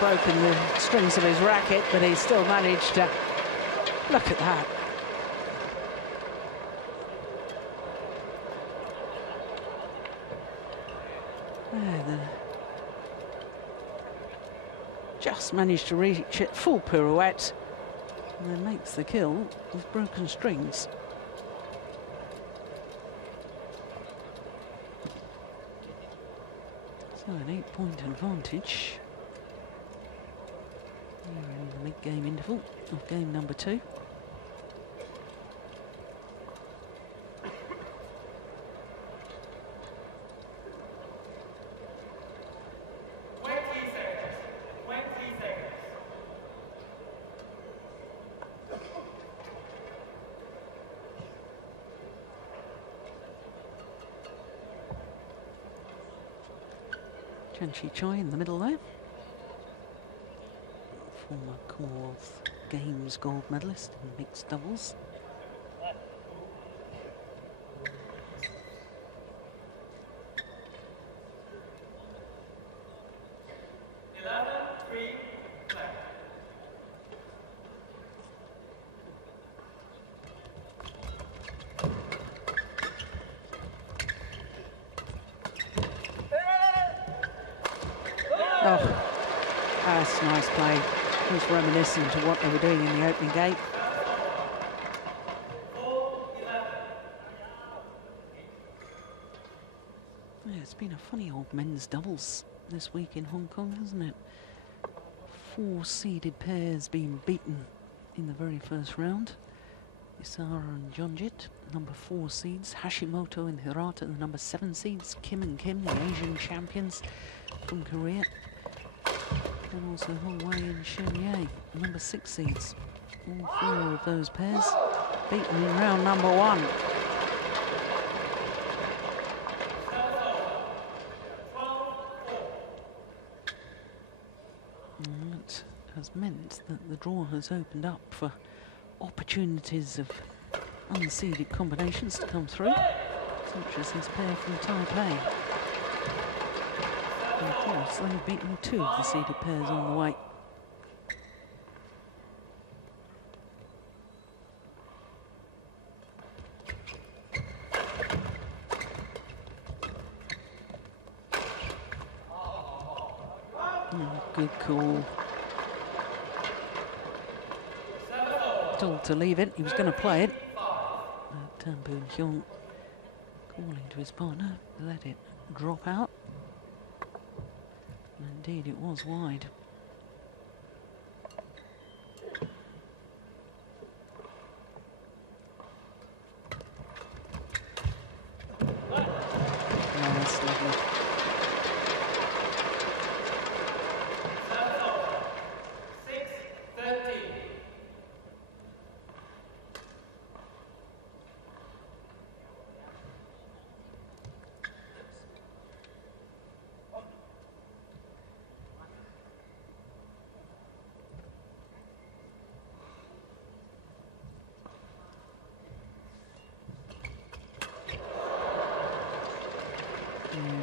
Broken the strings of his racket, but he still managed to look at that. Just managed to reach it full pirouette and then makes the kill with broken strings. So an 8-point advantage. We're in the mid-game interval of game number 2. Tsai in the middle there. Former Commonwealth Games gold medalist in mixed doubles. Oh, that's nice play. It's reminiscent to what they were doing in the opening game. Yeah, it's been a funny old men's doubles this week in Hong Kong, hasn't it? 4 seeded pairs being beaten in the very first round. Isara and Jonjit, number 4 seeds. Hashimoto and Hirata, the number 7 seeds. Kim and Kim, the Asian champions from Korea. And also Hongwei and Shenyang, number 6 seeds. All 4 of those pairs beaten in round number 1. And that has meant that the draw has opened up for opportunities of unseeded combinations to come through, such as this pair from Taipei. And of course, they've beaten 2 of the seeded pairs on the way. Good call. Told to leave it, he was going to play it. Boon Heong calling to his partner, let it drop out. Indeed, it was wide. Yeah, that's lovely.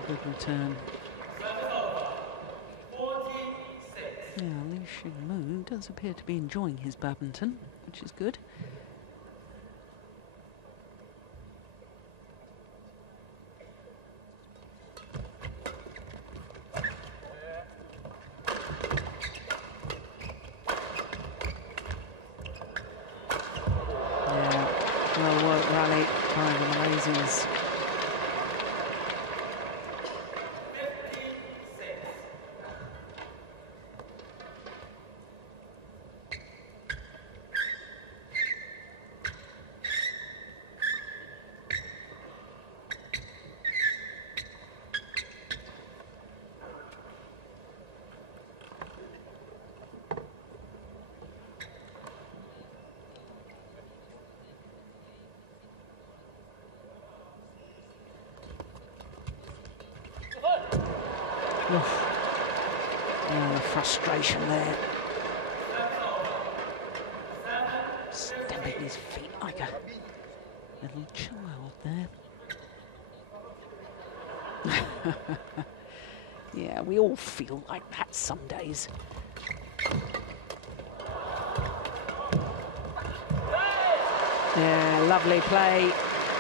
Good return. Yeah, Li Shengmu does appear to be enjoying his badminton, which is good. Yeah, well worked rally by the Malaysians. Oh, the frustration there. Stamping his feet like a little child there. Yeah, we all feel like that some days. Yeah, lovely play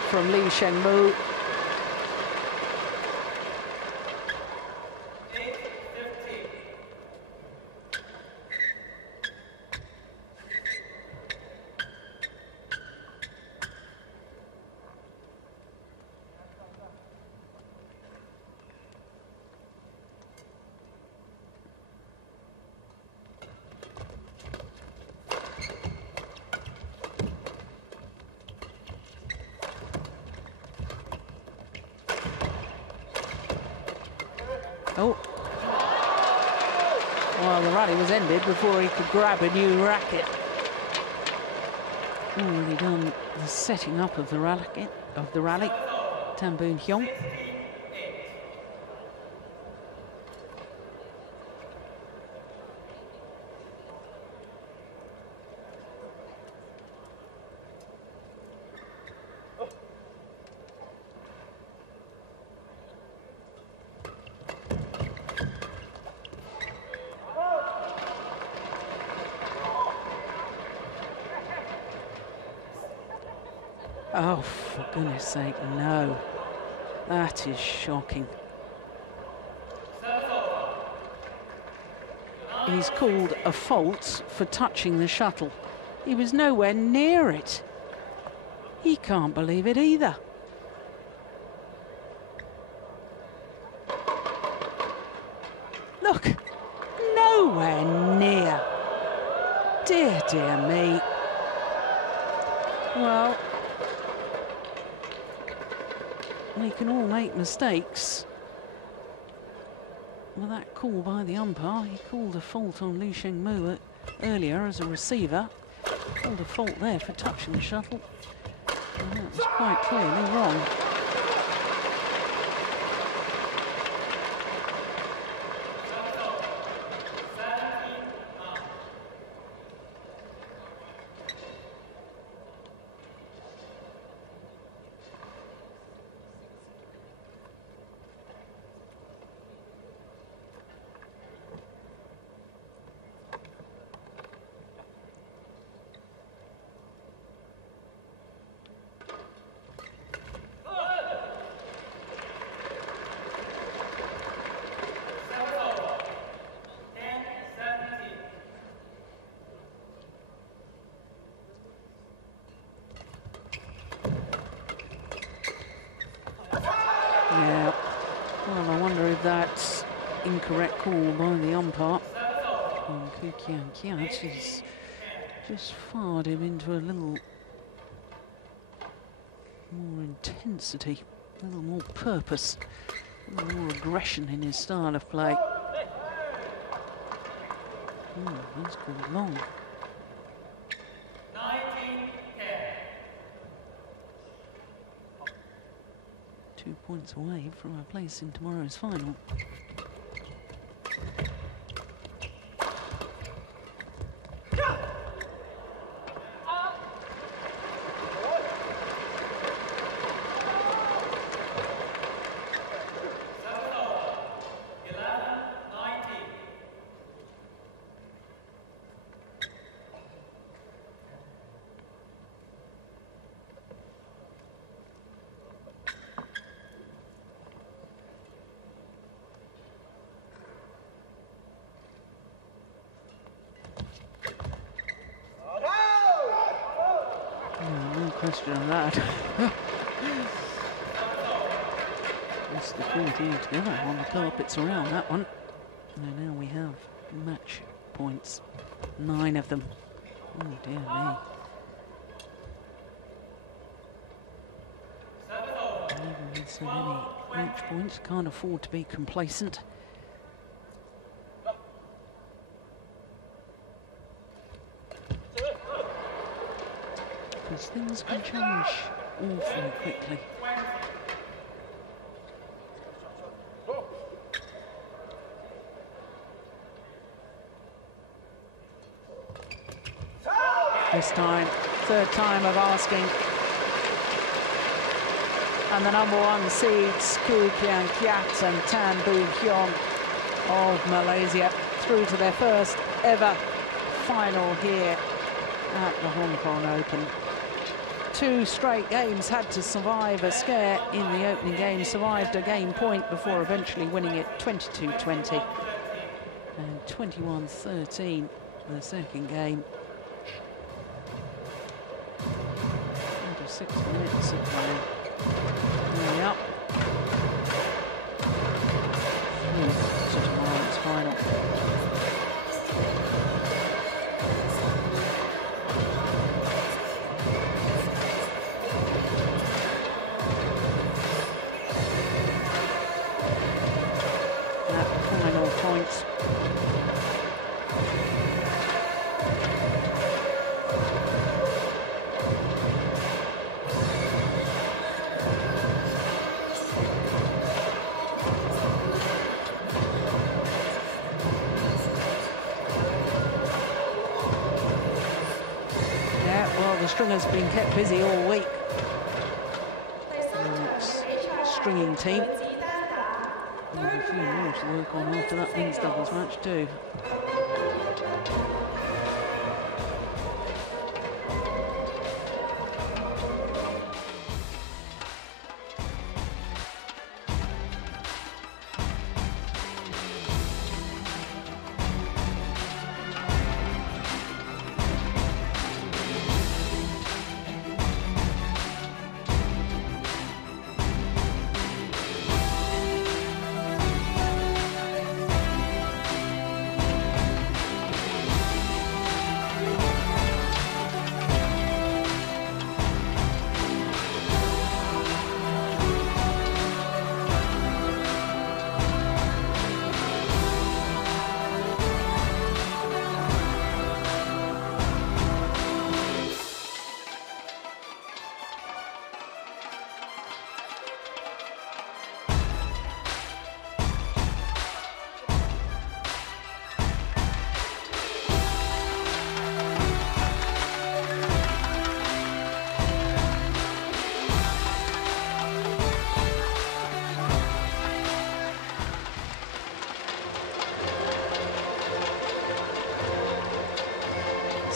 from Li Shengmu. Oh. Well, the rally was ended before he could grab a new racket. Already done the setting up of the rally. Boon Heong. Oh, for goodness sake, no. That is shocking. he's called a fault for touching the shuttle. He was nowhere near it. He can't believe it either. Look, nowhere near. Dear, dear me. Well, we can all make mistakes. Well, that call by the umpire, he called a fault on Li Shengmu earlier as a receiver. Called a fault there for touching the shuttle. And that was quite clearly wrong. Yeah, well, I wonder if that's incorrect call by the umpire. Kian, she's just fired him into a little more intensity, a little more purpose, a little more aggression in his style of play. That's called long. 2 points away from a place in tomorrow's final. Question on that. That's the 14 together on the carpets around that one. And now we have match points. 9 of them. Oh dear me. Even with so many match points, can't afford to be complacent. Because things can change awfully quickly. This time, third time of asking. And the number 1 seeds, Keat and Tan Boo Heong of Malaysia, through to their first ever final here at the Hong Kong Open. 2 straight games, had to survive a scare in the opening game, survived a game point before eventually winning it 22-20 and 21-13 the second game. 26 minutes of play. Way up. To tomorrow's final. Points. Yeah, well, the stringer's been kept busy all week. Stringing team. There'll be a few more to work on after that men's doubles match too.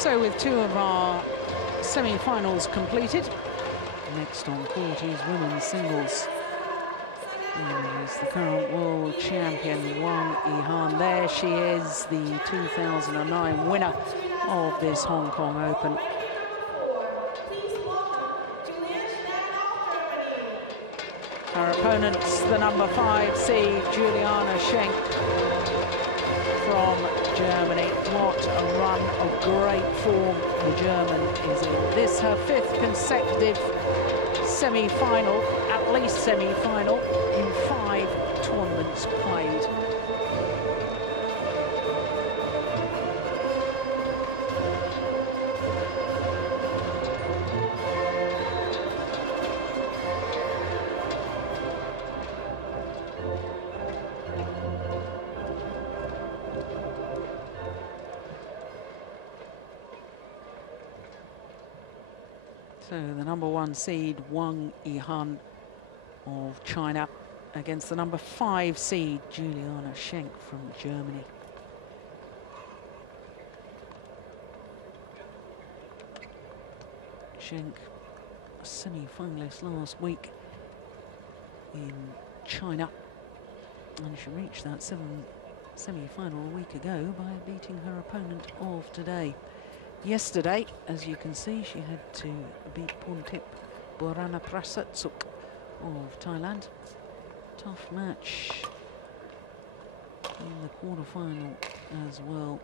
So with two of our semi-finals completed, next on court is women's singles. And it is the current world champion, Wang Yihan. There she is, the 2009 winner of this Hong Kong Open. Her opponent's the number 5 seed, Juliane Schenk from Germany. What a run of great form the German is in. This her 5th consecutive semi-final, at least semi-final, in 5 tournaments played. So the number 1 seed, Wang Yihan of China, against the number 5 seed, Juliane Schenk from Germany. Schenk, a semi-finalist last week in China, and she reached that semi-final a week ago by beating her opponent of today. Yesterday, as you can see, she had to beat Pontip Boranaprasatsuk of Thailand. Tough match in the quarterfinal as well.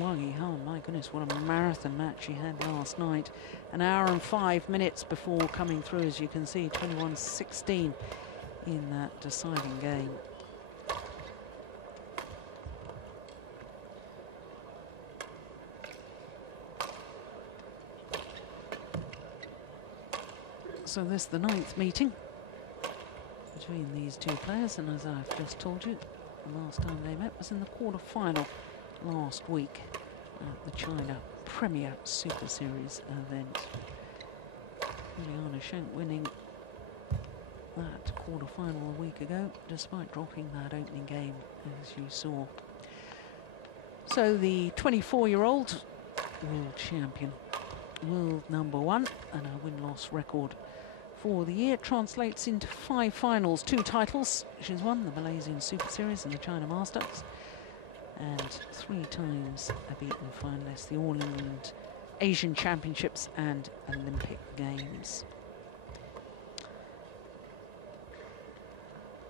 Wang Yihan, my goodness, what a marathon match she had last night. An hour and 5 minutes before coming through, as you can see, 21-16 in that deciding game. So this is the 9th meeting between these two players, and as I've just told you, the last time they met was in the quarter-final last week at the China Premier Super Series event. Juliane Schenk winning that quarter-final a week ago, despite dropping that opening game, as you saw. So the 24-year-old world champion, world number 1, and a win-loss record for the year translates into 5 finals, 2 titles. She's won the Malaysian Super Series and the China Masters, and 3 times a beaten finalist, the All England Asian Championships and Olympic Games.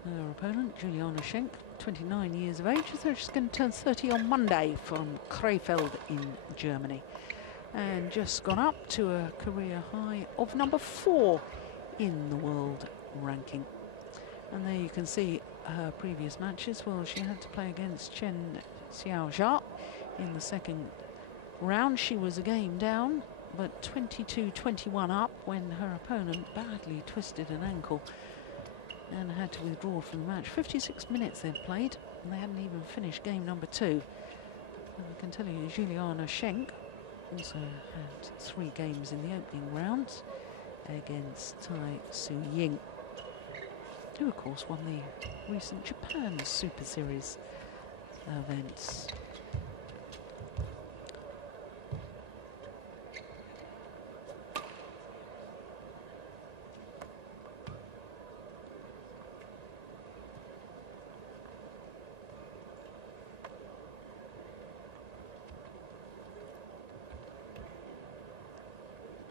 Her opponent, Juliane Schenk, 29 years of age, so she's going to turn 30 on Monday, from Krefeld in Germany, and just gone up to a career high of number 4 in the world ranking. And there you can see her previous matches. Well, she had to play against Chen Xiaoli in the second round. She was a game down, but 22-21 up when her opponent badly twisted an ankle and had to withdraw from the match. 56 minutes they've played, and they hadn't even finished game number 2. And I can tell you, Juliane Schenk also had 3 games in the opening round against Tsai Su-Ying, who of course won the recent Japan Super Series events.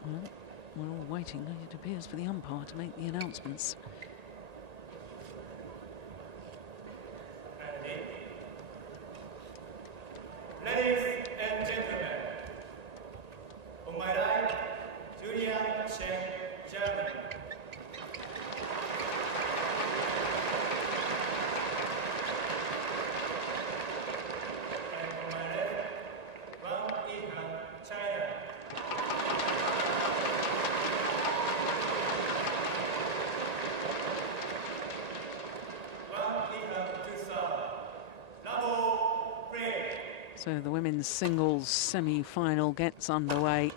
Well, we're all waiting, it appears, for the umpire to make the announcements. Ladies and gentlemen, on my right, Juliane Schenk, Germany. And on my left, Wang Yihan, China. So the women's singles semi-final gets underway.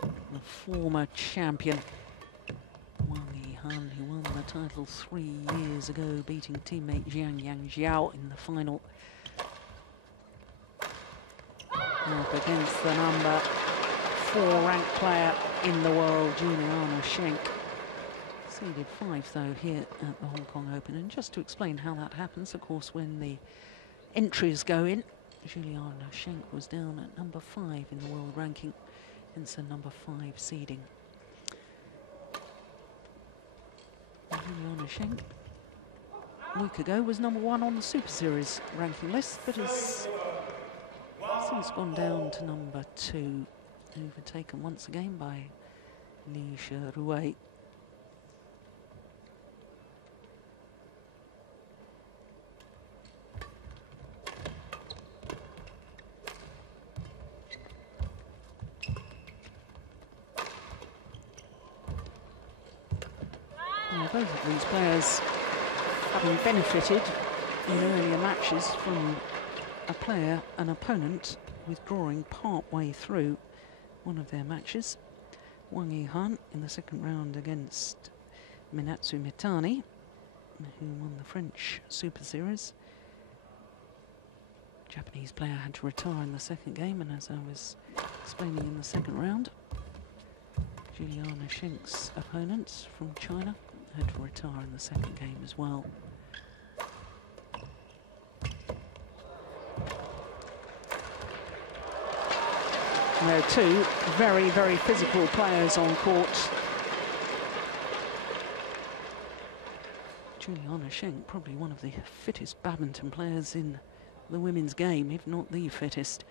The former champion, Wang Yihan, who won the title 3 years ago, beating teammate Jiang Yang Jiao in the final. Up against the number 4 ranked player in the world, Juliane Schenk. Seeded 5 though here at the Hong Kong Open. And just to explain how that happens, of course, when the entries go in, Juliane Schenk was down at number 5 in the world ranking, hence a number 5 seeding. Juliane Schenk a week ago was number 1 on the Super Series ranking list, but has since gone down to number 2, overtaken once again by Li Sherui. Both of these players having benefited in earlier matches from a player, an opponent, withdrawing part-way through one of their matches. Wang Yihan in the second round against Minato Mitani, who won the French Super Series. Japanese player had to retire in the second game, and as I was explaining in the second round, Juliane Schenk's opponent from China had to retire in the second game as well. There are 2 very, very physical players on court. Juliane Schenk, probably one of the fittest badminton players in the women's game, if not the fittest.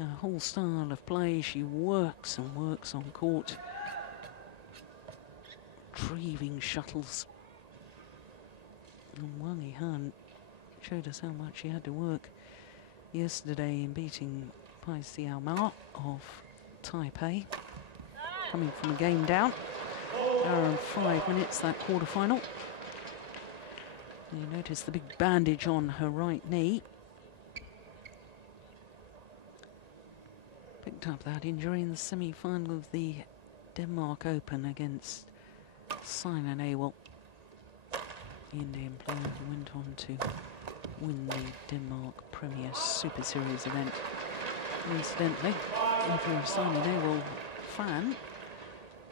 Her whole style of play, she works and works on court, retrieving shuttles. And Wang Yihan showed us how much she had to work yesterday in beating Pai Xiao Ma of Taipei, coming from a game down. Hour and 5 minutes, that quarter-final. You notice the big bandage on her right knee. Picked up that injury in the semi-final of the Denmark Open against Hsin and Awol, the Indian player who went on to win the Denmark Premier Super Series event. Incidentally, if you're a Hsin and Awol fan,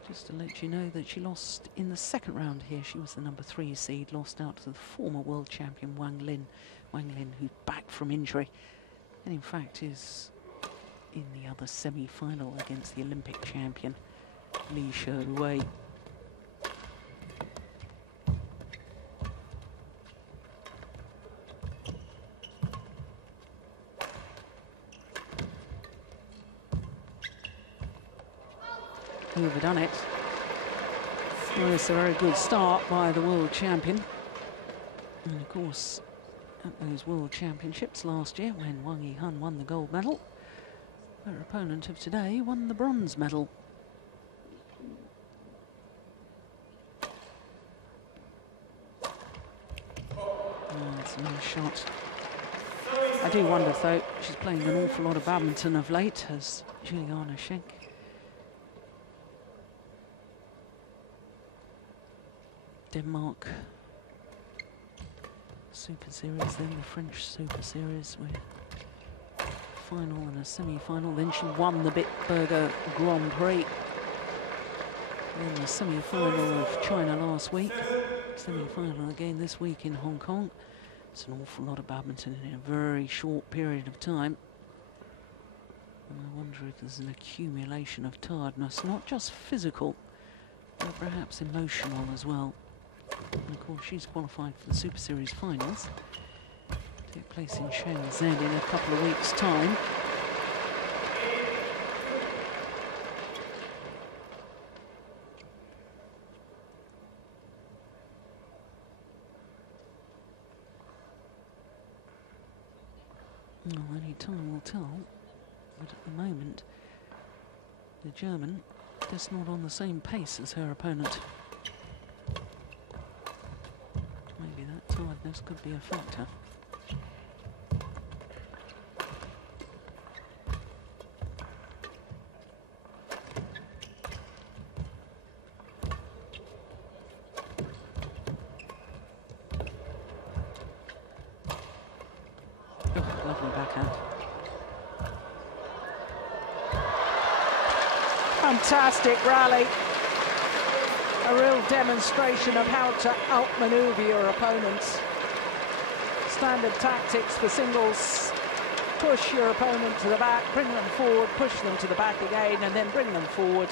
just to let you know that she lost in the second round here. She was the number 3 seed, lost out to the former world champion Wang Lin. Wang Lin, who's back from injury, and in fact is in the other semi-final against the Olympic champion Li Sherui. Overdone it. Well, it's a very good start by the world champion. And of course, at those world championships last year, when Wang Yihan won the gold medal, her opponent of today won the bronze medal. That's a nice shot. I do wonder, though, she's playing an awful lot of badminton of late, as Juliane Schenk. Denmark Super Series, then the French Super Series with final and a semi-final. Then she won the Bitburger Grand Prix. Then the semi-final of China last week. Semi-final again this week in Hong Kong. It's an awful lot of badminton in a very short period of time. And I wonder if there's an accumulation of tiredness, not just physical, but perhaps emotional as well. And of course, she's qualified for the Super Series Finals. Take place in Shenzhen in a couple of weeks' time. Well, only time will tell. But at the moment, the German just not on the same pace as her opponent. Maybe that tiredness could be a factor. Oh, lovely backhand. fantastic rally. A real demonstration of how to outmaneuver your opponents. Standard tactics for singles. Push your opponent to the back, bring them forward, push them to the back again, and then bring them forward.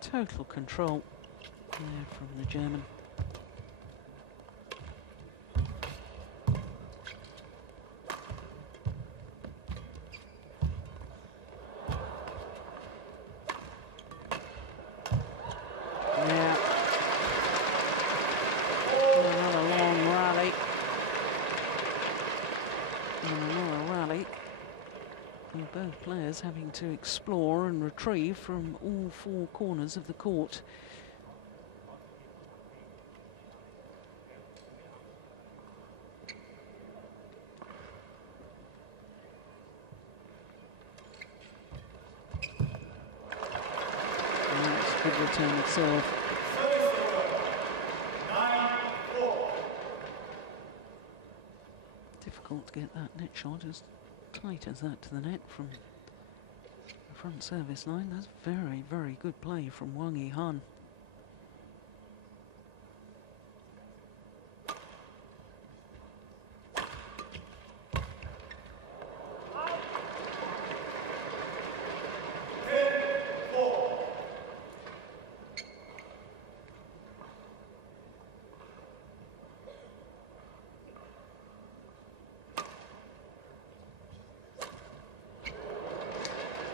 Total control there from the German. Yeah. Another long rally. And another rally. And both players having to explore and retrieve from all four corners of the court. Could return itself. Difficult to get that net shot as tight as that to the net from the front service line. That's very, very good play from Wang Yihan.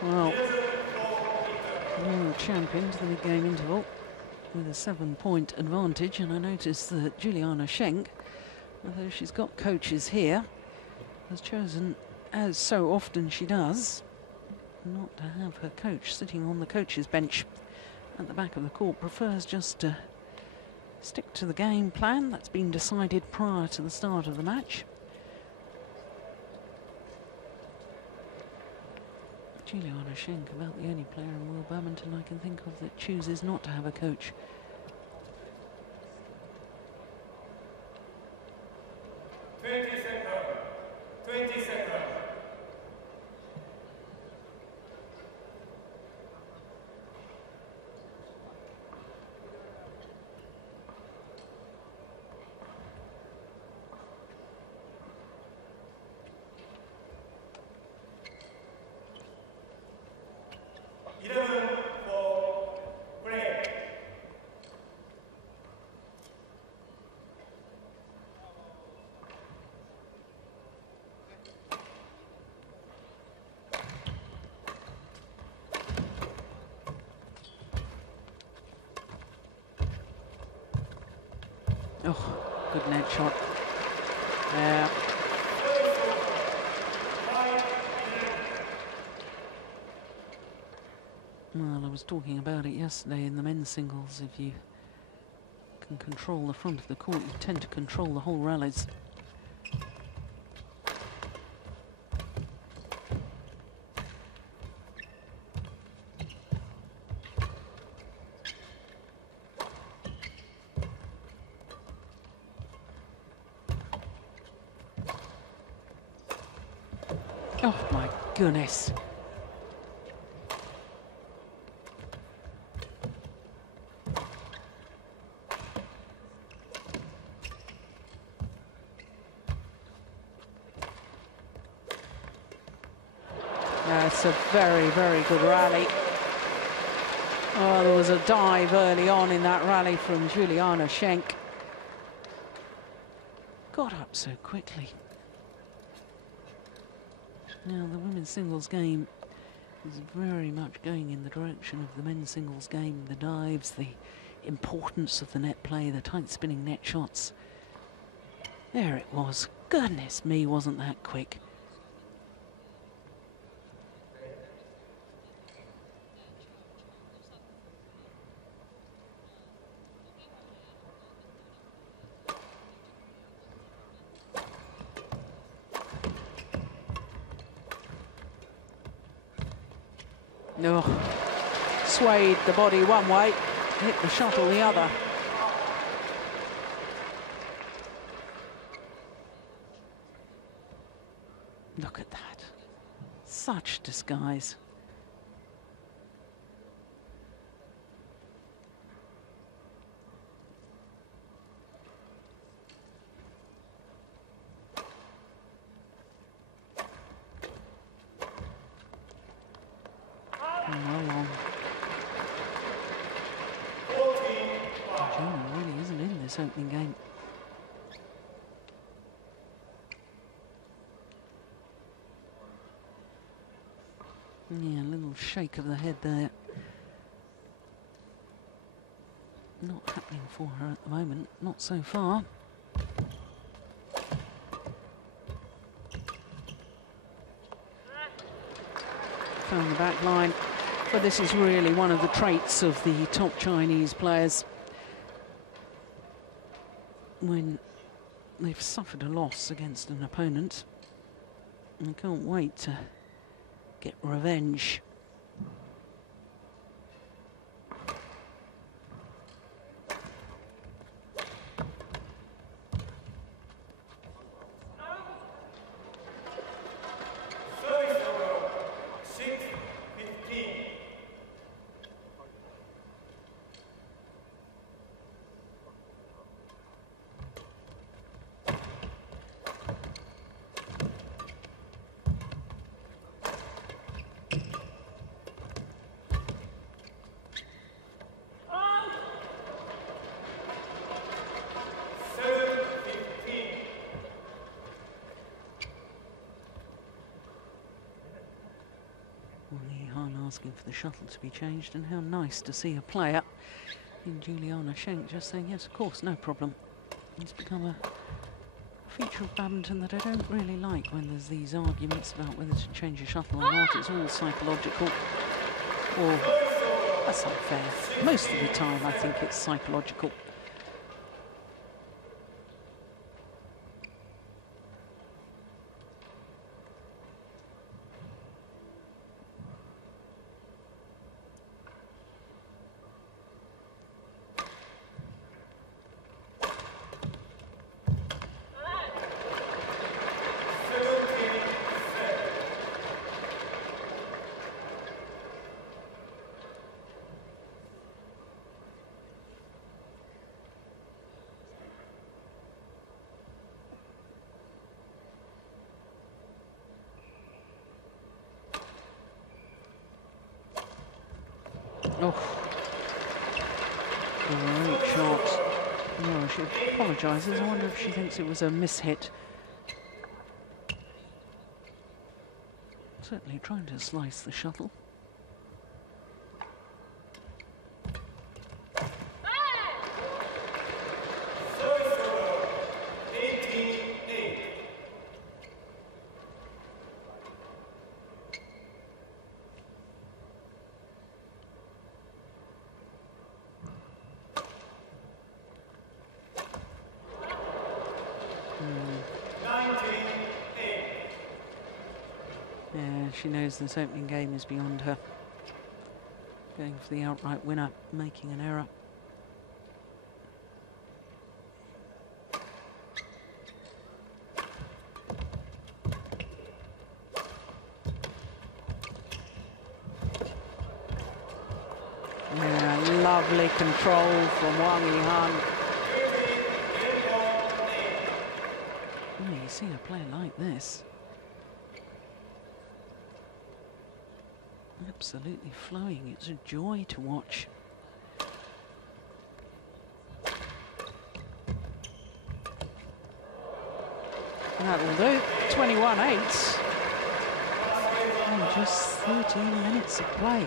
Well, world champion to the mid-game interval with a 7-point advantage, and I noticed that Juliane Schenk, although she's got coaches here, has chosen, as so often she does, not to have her coach sitting on the coach's bench at the back of the court. Prefers just to stick to the game plan that's been decided prior to the start of the match. Juliane Schenk, about the only player in world badminton I can think of that chooses not to have a coach. Oh, good net shot. Yeah. Well, I was talking about it yesterday in the men's singles. If you can control the front of the court, you tend to control the whole rallies. Oh my goodness. That's a very, very good rally. Oh, there was a dive early on in that rally from Juliane Schenk. Got up so quickly. Now, the women's singles game is very much going in the direction of the men's singles game. The dives, the importance of the net play, the tight spinning net shots. There it was. Goodness me, wasn't that quick. Oh, swayed the body one way, hit the shuttle the other. such disguise. Well on. German really isn't in this opening game. Yeah, a little shake of the head there. Not happening for her at the moment, not so far. Found the back line, but this is really one of the traits of the top Chinese players. When they've suffered a loss against an opponent, and can't wait to get revenge. Yihan asking for the shuttle to be changed, and how nice to see a player in Juliane Schenk just saying yes, of course, no problem. It's become a feature of badminton that I don't really like when there's these arguments about whether to change a shuttle or not. It's all psychological, or that's unfair. Most of the time I think it's psychological. Oh, great shot. Oh, she apologises. I wonder if she thinks it was a mishit. Certainly trying to slice the shuttle. She knows this opening game is beyond her. Going for the outright winner, making an error. Yeah, lovely control from Wang Yihan. You see a player like this. Absolutely flowing. It's a joy to watch. And that will do. 21-8. And just 13 minutes of play.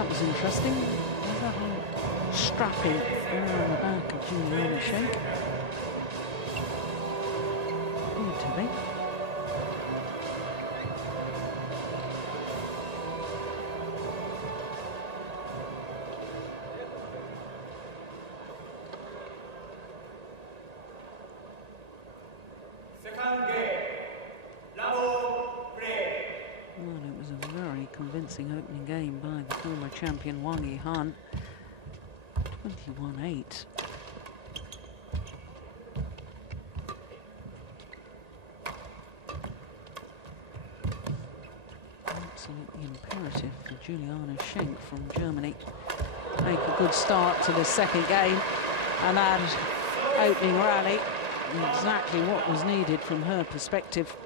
that was interesting. Was that a strapping around the back of Juliane Schenk? Appeared to be. Convincing opening game by the former champion Wang Yihan. 21-8. Absolutely imperative for Juliane Schenk from Germany to make a good start to the second game, and that opening rally, exactly what was needed from her perspective.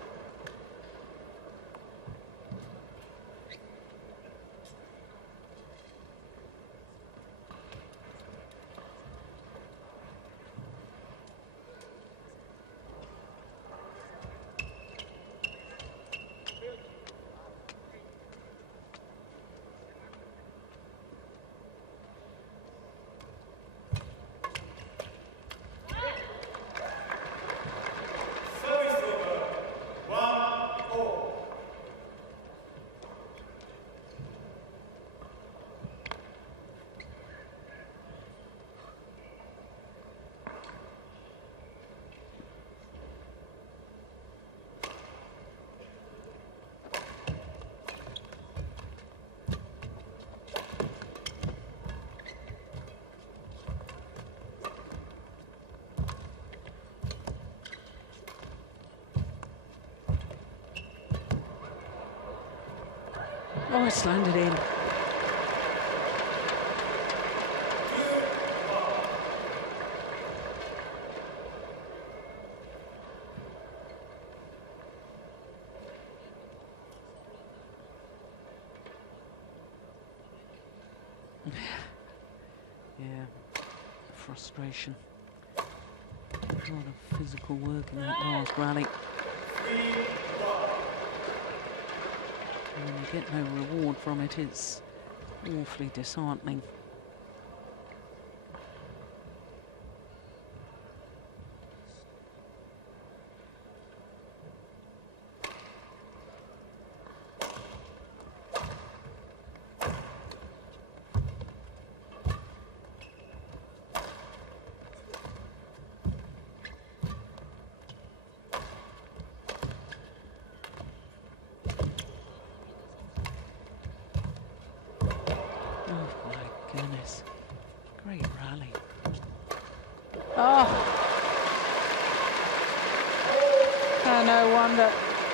Oh, it's landed in. Yeah, frustration. A lot of physical work in that last rally. When you get no reward from it, it's awfully disheartening.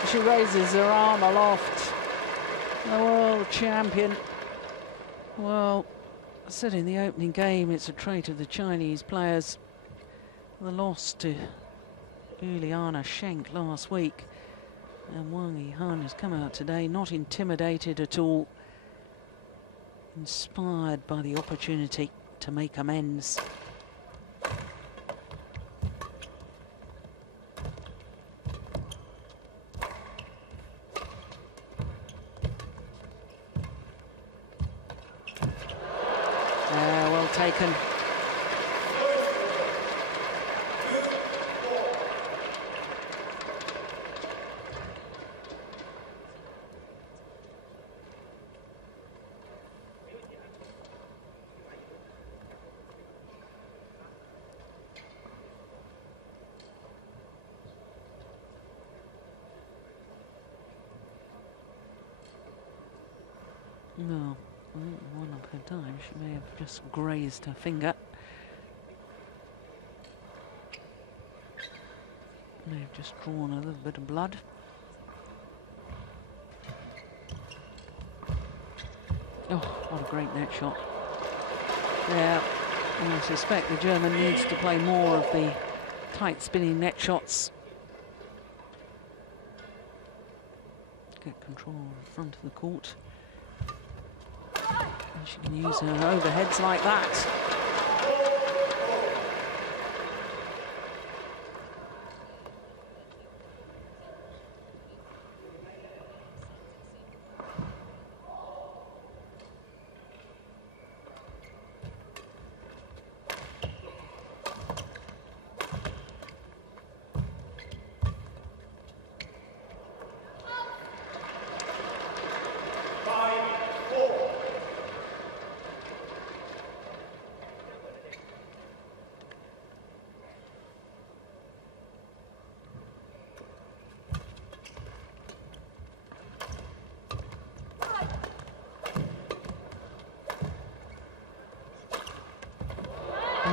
She raises her arm aloft. The world champion. Well, I said in the opening game, it's a trait of the Chinese players. The loss to Juliane Schenk last week. And Wang Yihan has come out today not intimidated at all. Inspired by the opportunity to make amends. Taken. No. I think one of her times she may have just grazed her finger. May have just drawn a little bit of blood. Oh, what a great net shot. Yeah, and I suspect the German needs to play more of the tight spinning net shots. Get control in front of the court. And she can use her overheads like that.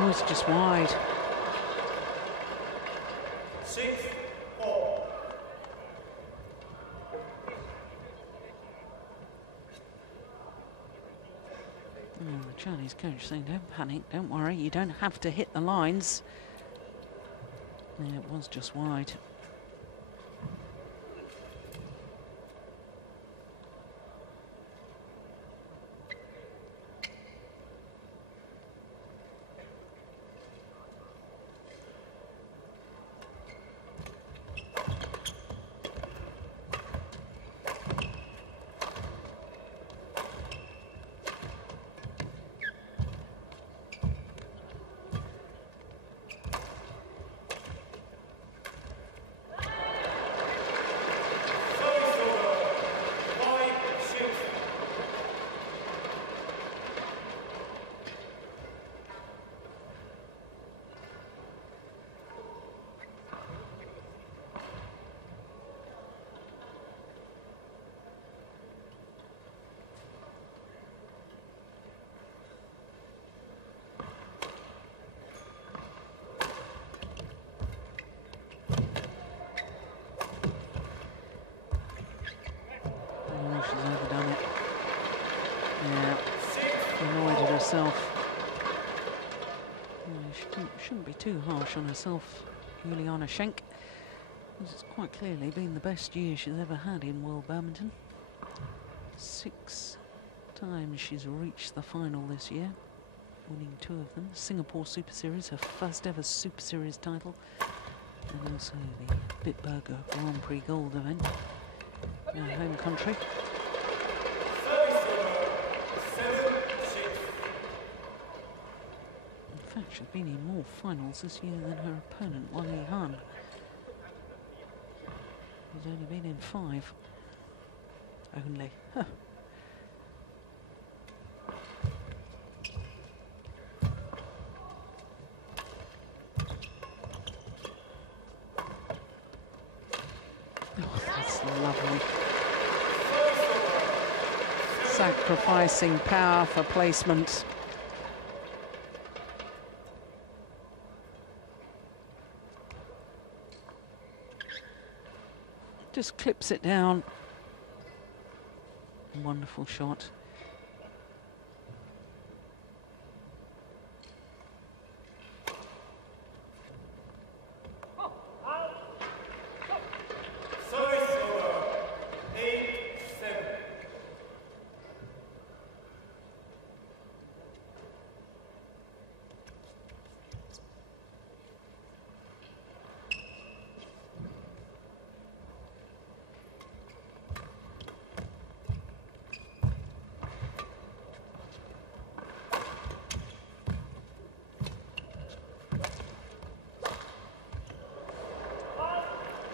Oh, it's just wide. 6-4. The Chinese coach saying, don't panic, don't worry, you don't have to hit the lines. Yeah, it was just wide. She's overdone it. Yeah, annoyed at herself. Yeah, she shouldn't be too harsh on herself, Juliane Schenk. It's quite clearly been the best year she's ever had in World Badminton. 6 times she's reached the final this year, winning 2 of them. Singapore Super Series, her first ever Super Series title, and also the Bitburger Grand Prix Gold event in her home country. In fact, she's been in more finals this year than her opponent, Wang Yihan. He's only been in 5. Only. Huh. Oh, that's lovely. Sacrificing power for placement. Just clips it down. Wonderful shot.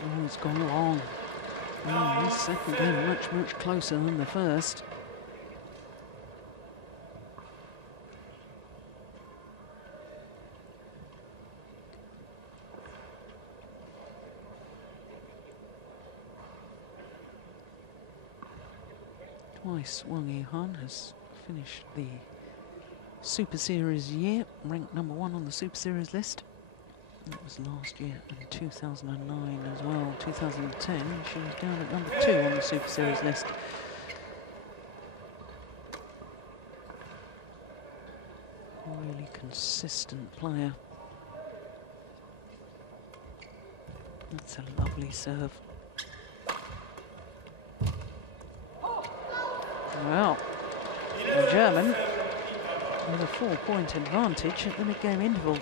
Oh, it's gone long. Oh, this second game much closer than the first. Twice Wang Yihan has finished the Super Series year, ranked #1 on the Super Series list. That was last year in 2009 as well. 2010, she was down at #2 on the Super Series list. Really consistent player. That's a lovely serve. Well, the German with a 4-point advantage at the mid-game interval.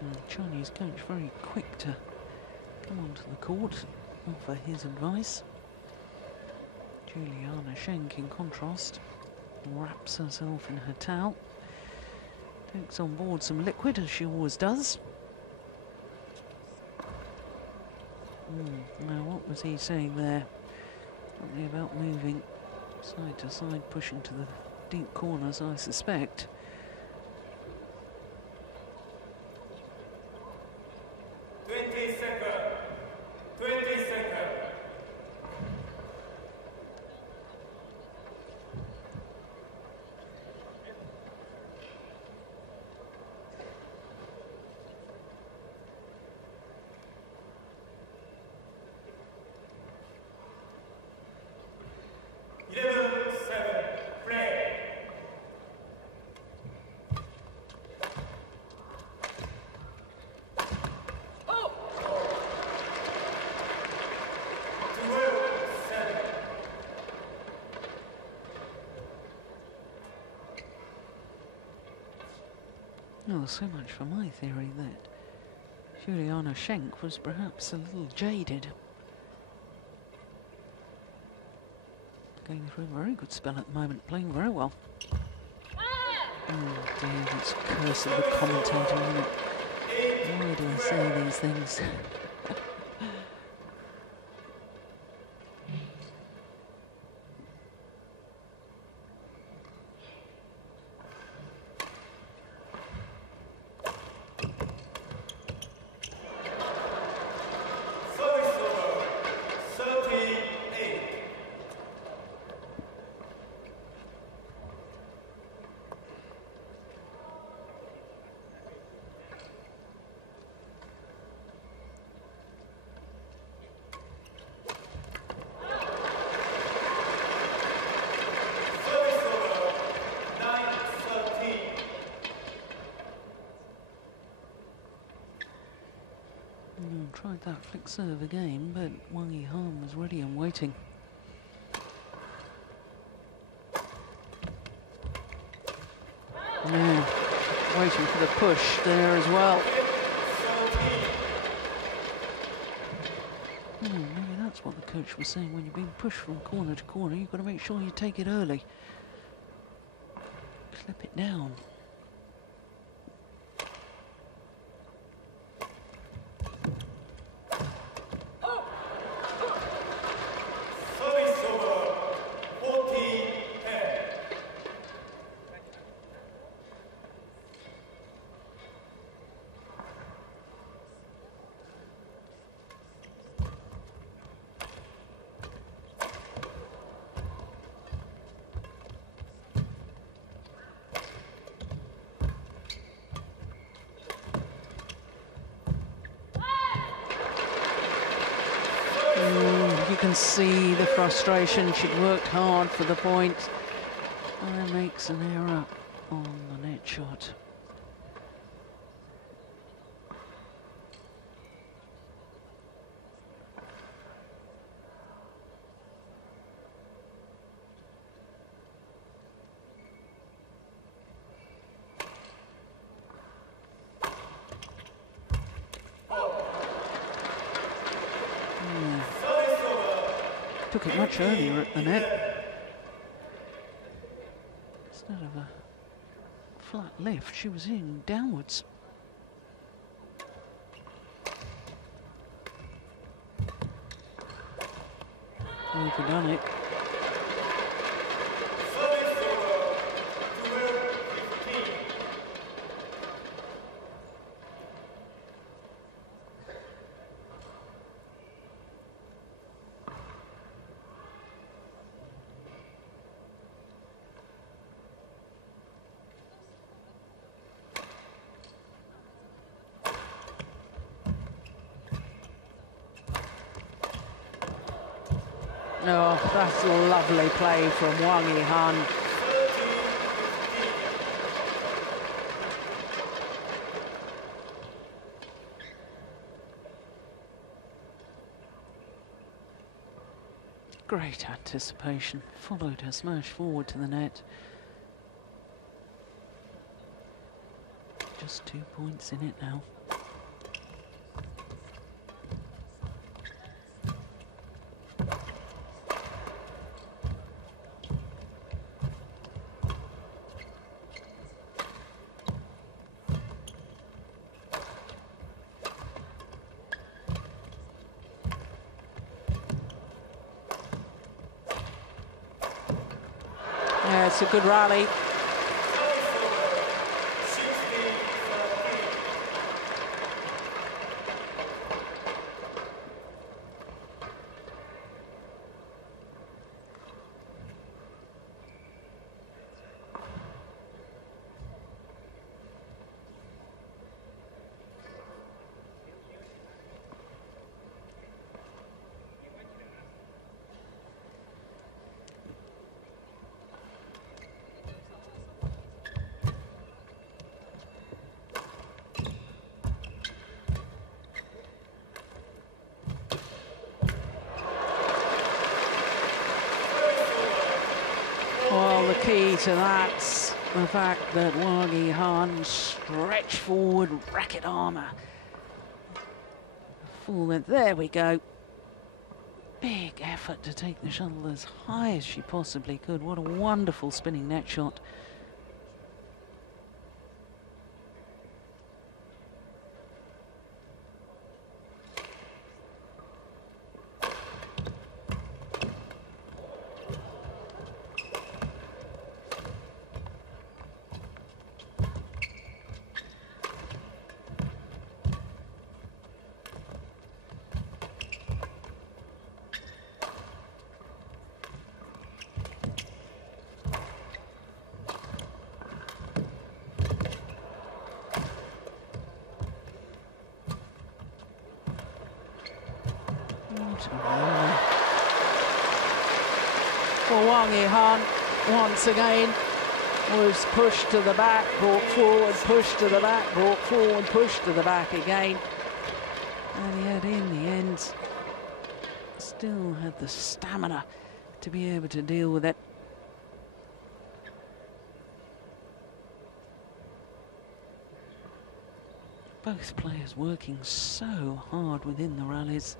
And the Chinese coach very quick to come onto the court, offer his advice. Juliane Schenk, in contrast, wraps herself in her towel, takes on board some liquid, as she always does. Now, what was he saying there? Something about moving side to side, pushing to the deep corners, I suspect. Oh, so much for my theory that Juliane Schenk was perhaps a little jaded. Going through a very good spell at the moment, playing very well. Oh dear, that's curse of the commentator, isn't it? Why do I say these things? Tried that flick serve again, but Wang Yihan was ready and waiting. Yeah, waiting for the push there as well. Maybe that's what the coach was saying. When you're being pushed from corner to corner, you've got to make sure you take it early. Clip it down. You can see the frustration. She'd worked hard for the point and makes an error on the net shot. Took it much earlier at the net. Instead of a flat lift, she was in downwards. Overdone it. Oh, that's a lovely play from Wang Yihan. Great anticipation, followed her smash forward to the net. Just 2 points in it now. Yeah, it's a good rally. Well, the key to that the fact that Wang Yihan stretched forward, racket armour. Full length, there we go. Big effort to take the shuttle as high as she possibly could. What a wonderful spinning net shot. Well, Wang Yihan once again was pushed to the back, brought forward, pushed to the back, brought forward, pushed to the back again. And yet in the end, still had the stamina to be able to deal with it. Both players working so hard within the rallies.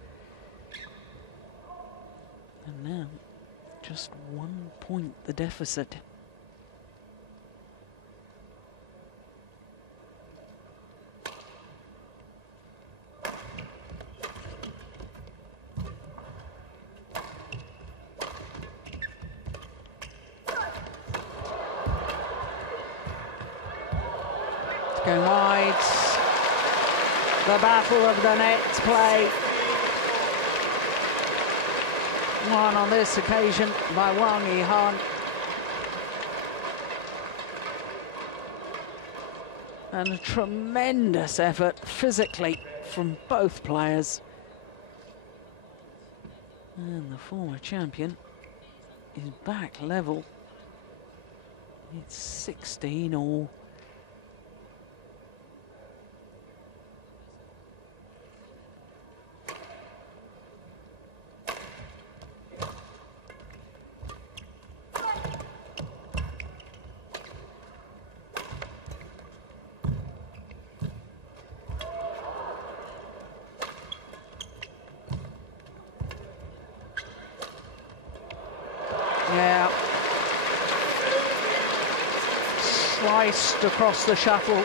And now, just 1 point the deficit. Going wide. The battle of the nets play. Won on this occasion by Wang Yihan. And a tremendous effort physically from both players. And the former champion is back level. It's 16 all. Yeah. Sliced across the shuttle,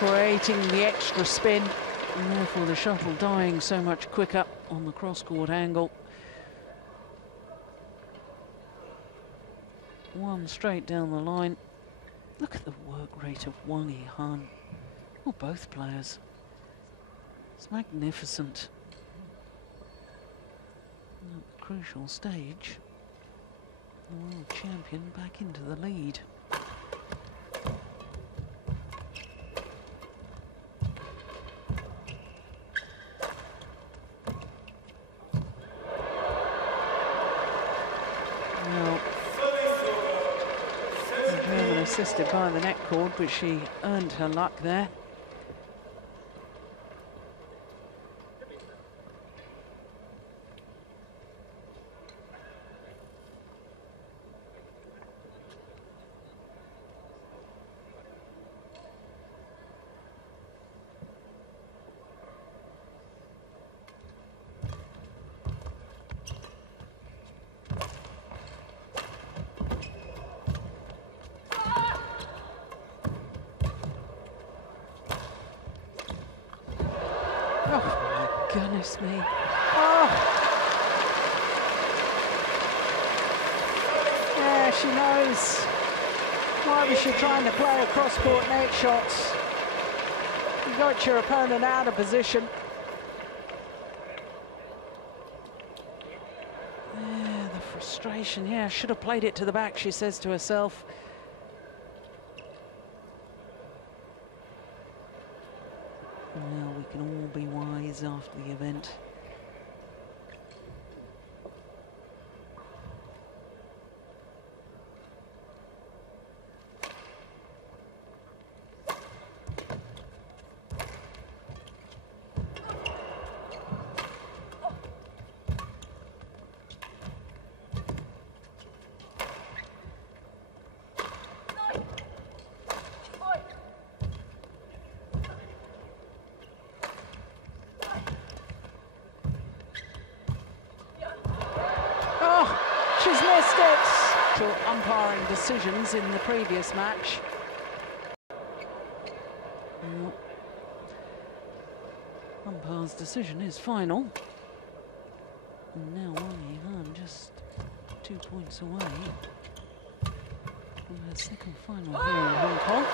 creating the extra spin, and therefore the shuttle dying so much quicker on the cross-court angle. One straight down the line. Look at the work rate of Wang Yihan. Well, both players. It's magnificent. At the crucial stage, the world champion back into the lead. Now, the German assisted by the net cord, but she earned her luck there. Goodness me. Oh. Yeah, she knows. Why was she trying to play a cross-court net shots? You got your opponent out of position. Yeah, the frustration. Yeah, should have played it to the back, she says to herself. Well, we can all be wise after the event. controversial umpiring decisions in the previous match. Umpire's decision is final. And now Wang Yihan just 2 points away from her second final here in Hong Kong.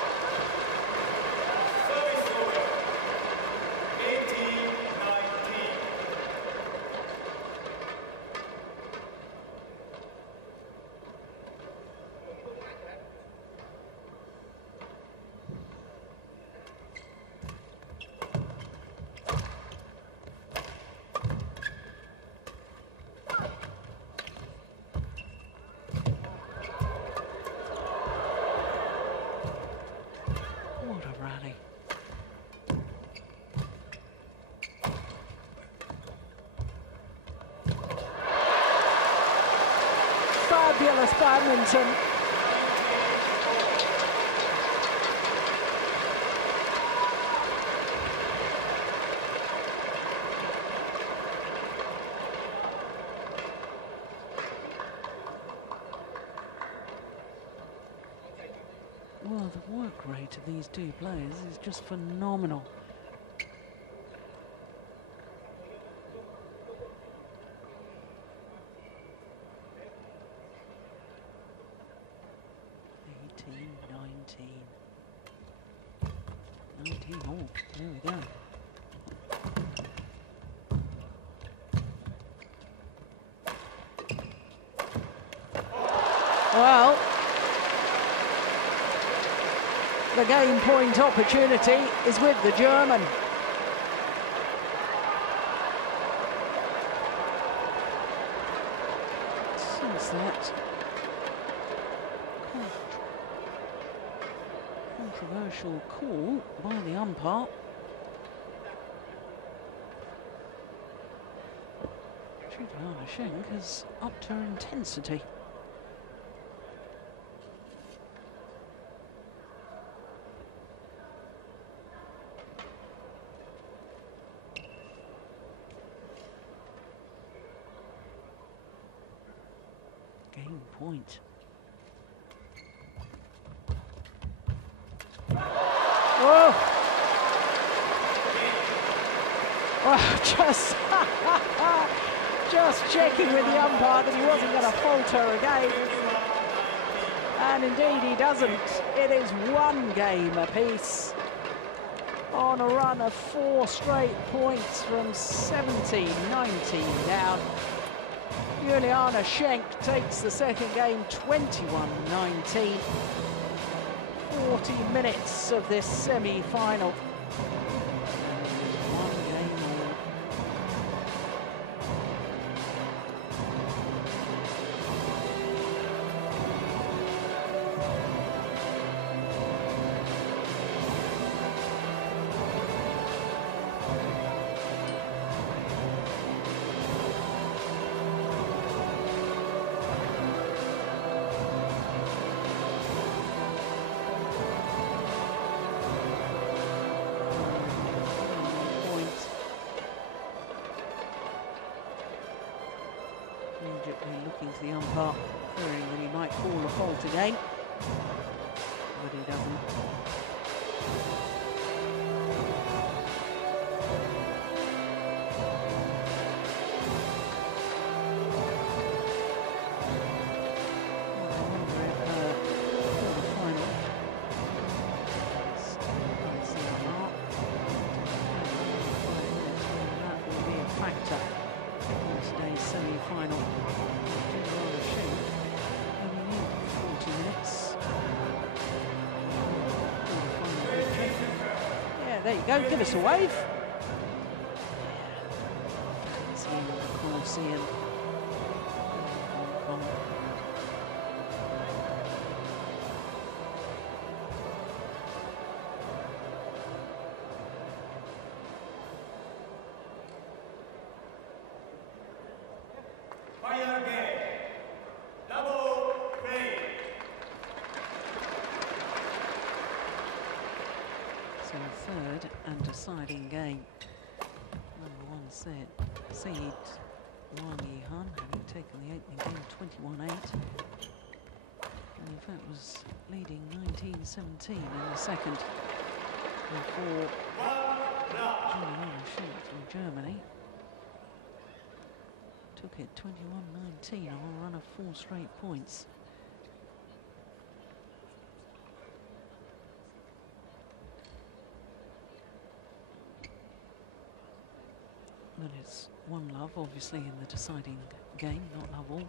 Fabulous badminton. Well, the work rate of these two players is just phenomenal. Oh, there we go. Well, the game point opportunity is with the German. Since that controversial call by the umpire, Juliane Schenk has upped her intensity. Game point. Oh! Oh, just checking with the umpire that he wasn't going to falter again. And indeed he doesn't. It is one game apiece. On a run of 4 straight points from 17-19 down. Juliane Schenk takes the second game 21-19. 40 minutes of this semi-final. One game all. Looking to the umpire, fearing that he might call a fault again, but he doesn't. That will be a factor in today's semi-final. There you go, give us a wave. It's here, of course, Ian. Hong Kong. Final game. Double play. So a third and deciding game. Number 1 seed Wang Yihan, having taken the opening game 21-8. And in fact was leading 19-17 in the second before Juliane from Germany took it 21-19 on a run of 4 straight points. But it's 1-love, obviously, in the deciding game, not love all.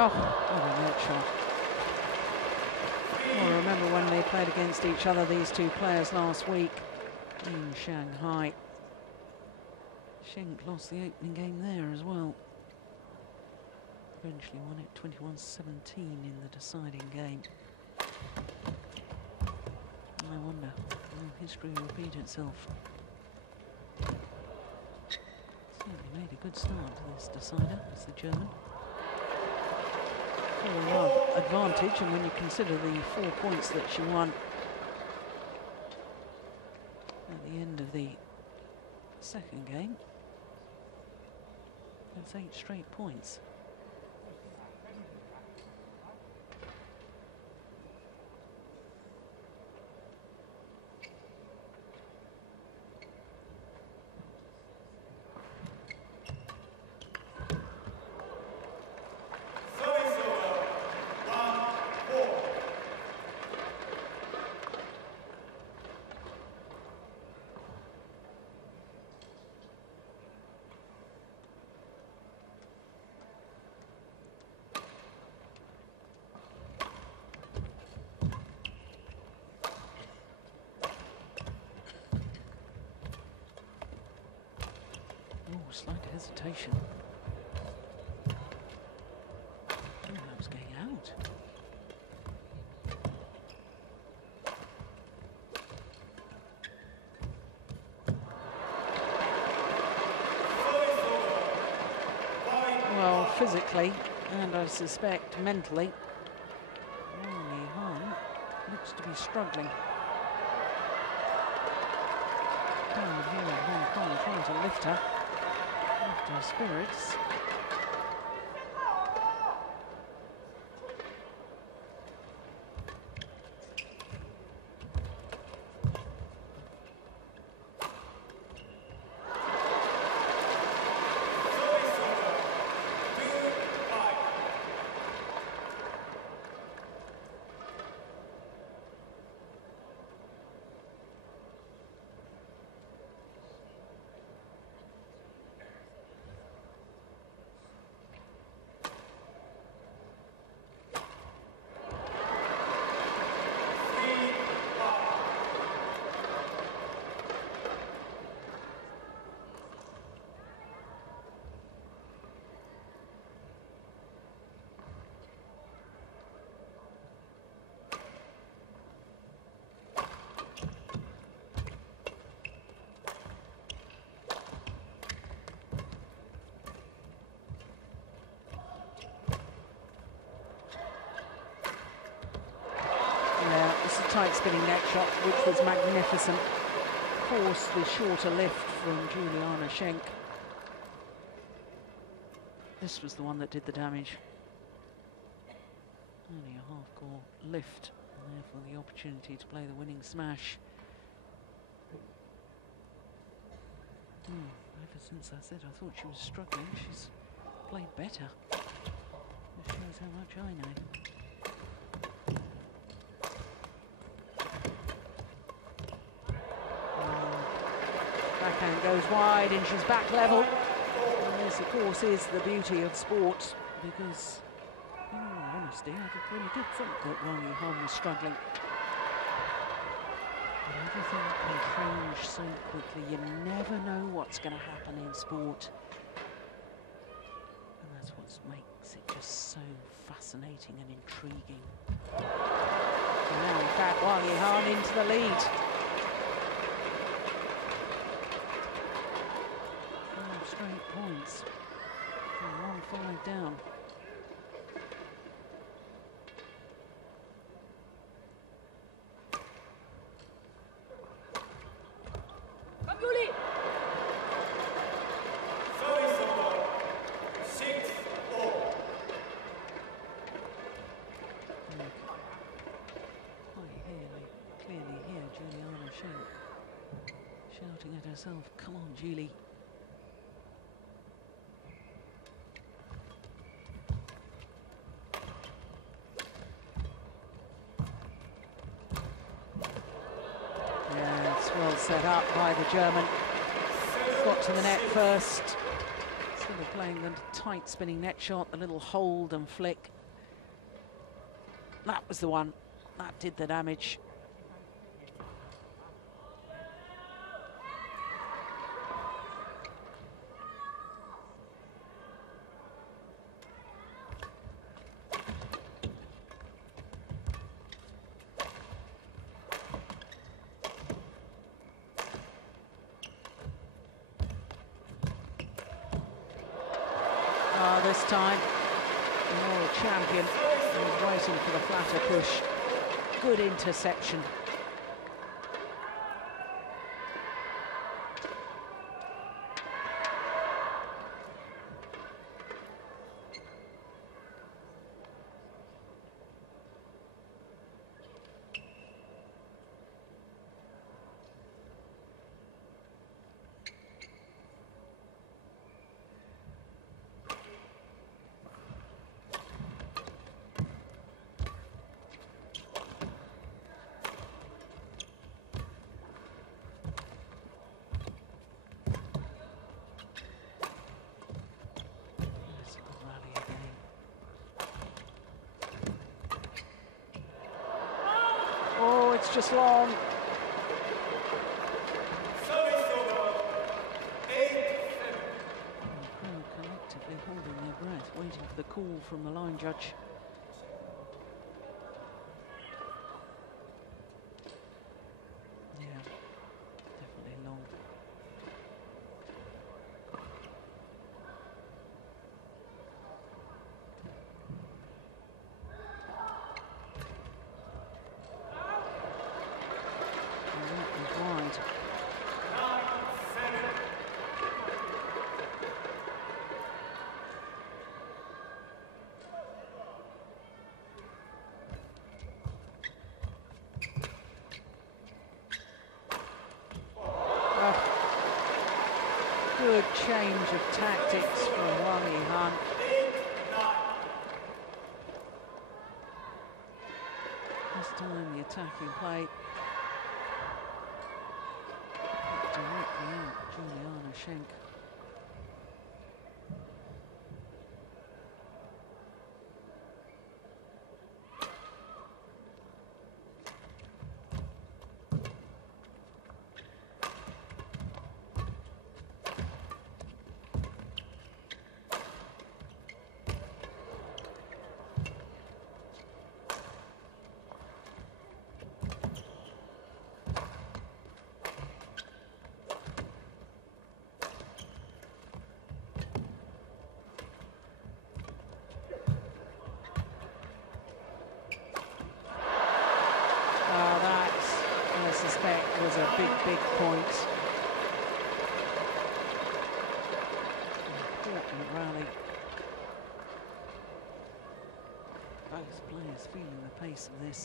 Oh, what a net shot. Well, I remember when they played against each other, these two players last week in Shanghai. Schenk lost the opening game there as well. Eventually won it 21-17 in the deciding game. I wonder, will history repeat itself? Certainly made a good start to this decider, as the German. 4-love advantage, and when you consider the 4 points that she won at the end of the second game, that's 8 straight points. Slight hesitation. Oh, that was going out. Well, physically, and I suspect mentally, Yihan looks to be struggling. Crowd here in Hong Kong trying to lift her. Her spirits. It's a tight spinning neck shot, which was magnificent. Of course, the shorter lift from Juliane Schenk. This was the one that did the damage. Only a half-court lift, and therefore the opportunity to play the winning smash. Ever since I said I thought she was struggling, she's played better. This shows how much I know. Backhand goes wide and she's back level. And this, of course, is the beauty of sport, because, in all honesty, I really did think that Yihan was struggling. But everything can change so quickly. You never know what's going to happen in sport. And that's what makes Makes it just so fascinating and intriguing. Now, in fact, Yihan into the lead. 4 straight points. And 1-5 down. Clearly here, Juliane and Sheng shouting at herself, "Come on, Julie." Yeah, it's well set up by the German. Got to the net first. Sort of playing the tight spinning net shot, the little hold and flick. That was the one. That did the damage. This time, the world champion was waiting for the flatter push. Good interception. Oh, it's just long. Collectively holding their breath, waiting for the call from the line judge. Yeah, definitely long. Wide. Good change of tactics from Yihan. This time the attacking play directly out Juliane and Schenk. Was a big point. Important rally. Both players feeling the pace of this.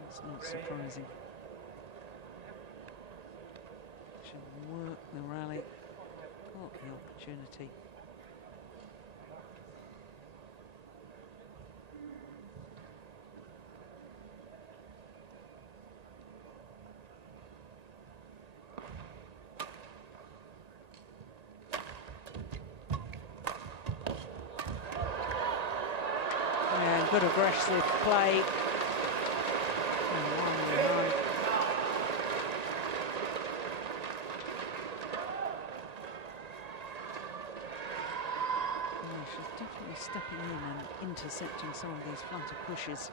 That's not surprising. Should work the rally. Got the opportunity. Good aggressive play. she's definitely stepping in and intercepting some of these flutter pushes.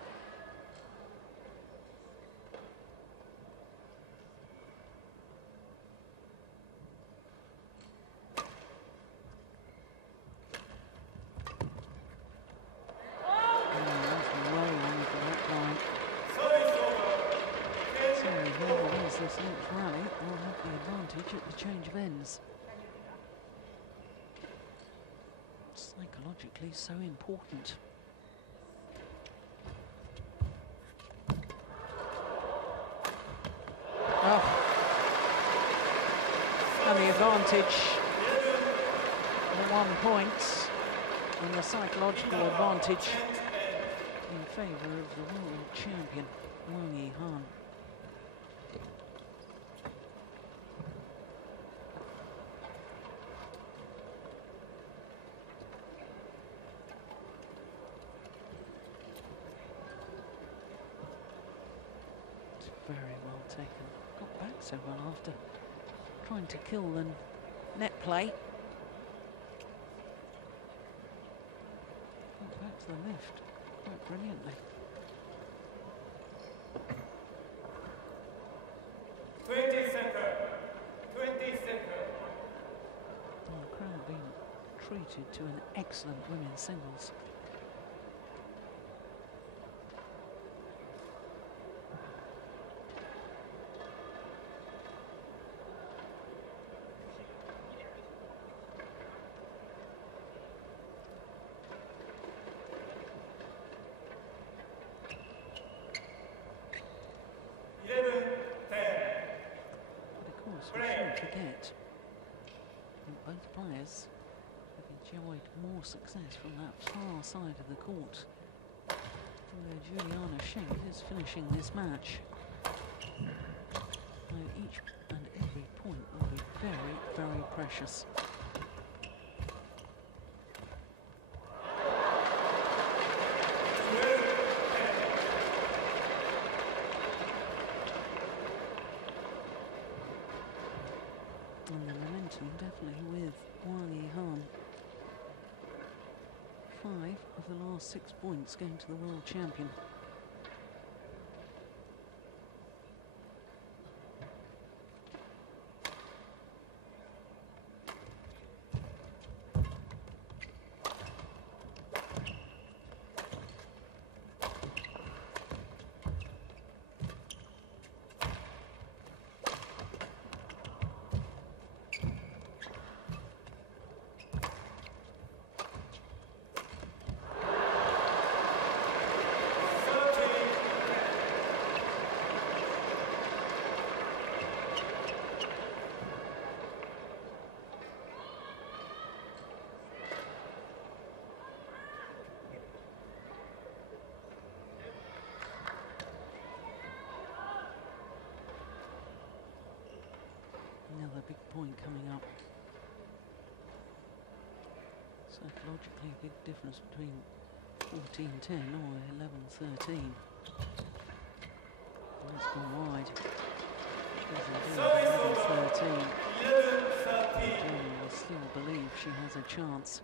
This next rally will have the advantage at the change of ends. Psychologically so important. Oh. And the advantage, the 1 point, and the psychological advantage in favour of the world champion, Wang Yihan. Very well taken. Got back so well after trying to kill the net play. Got back to the left quite brilliantly. 20 seconds. 20 seconds. The crowd being treated to an excellent women's singles. Both players have enjoyed more success from that far side of the court. Juliane Sheng is finishing this match. Now each and every point will be very, very precious. And the momentum definitely with Wang Yihan. 5 of the last 6 points going to the world champion. Another big point coming up. Psychologically, a big difference between 14-10 or 11-13. That's gone wide. 11-13. Boon will still believe she has a chance.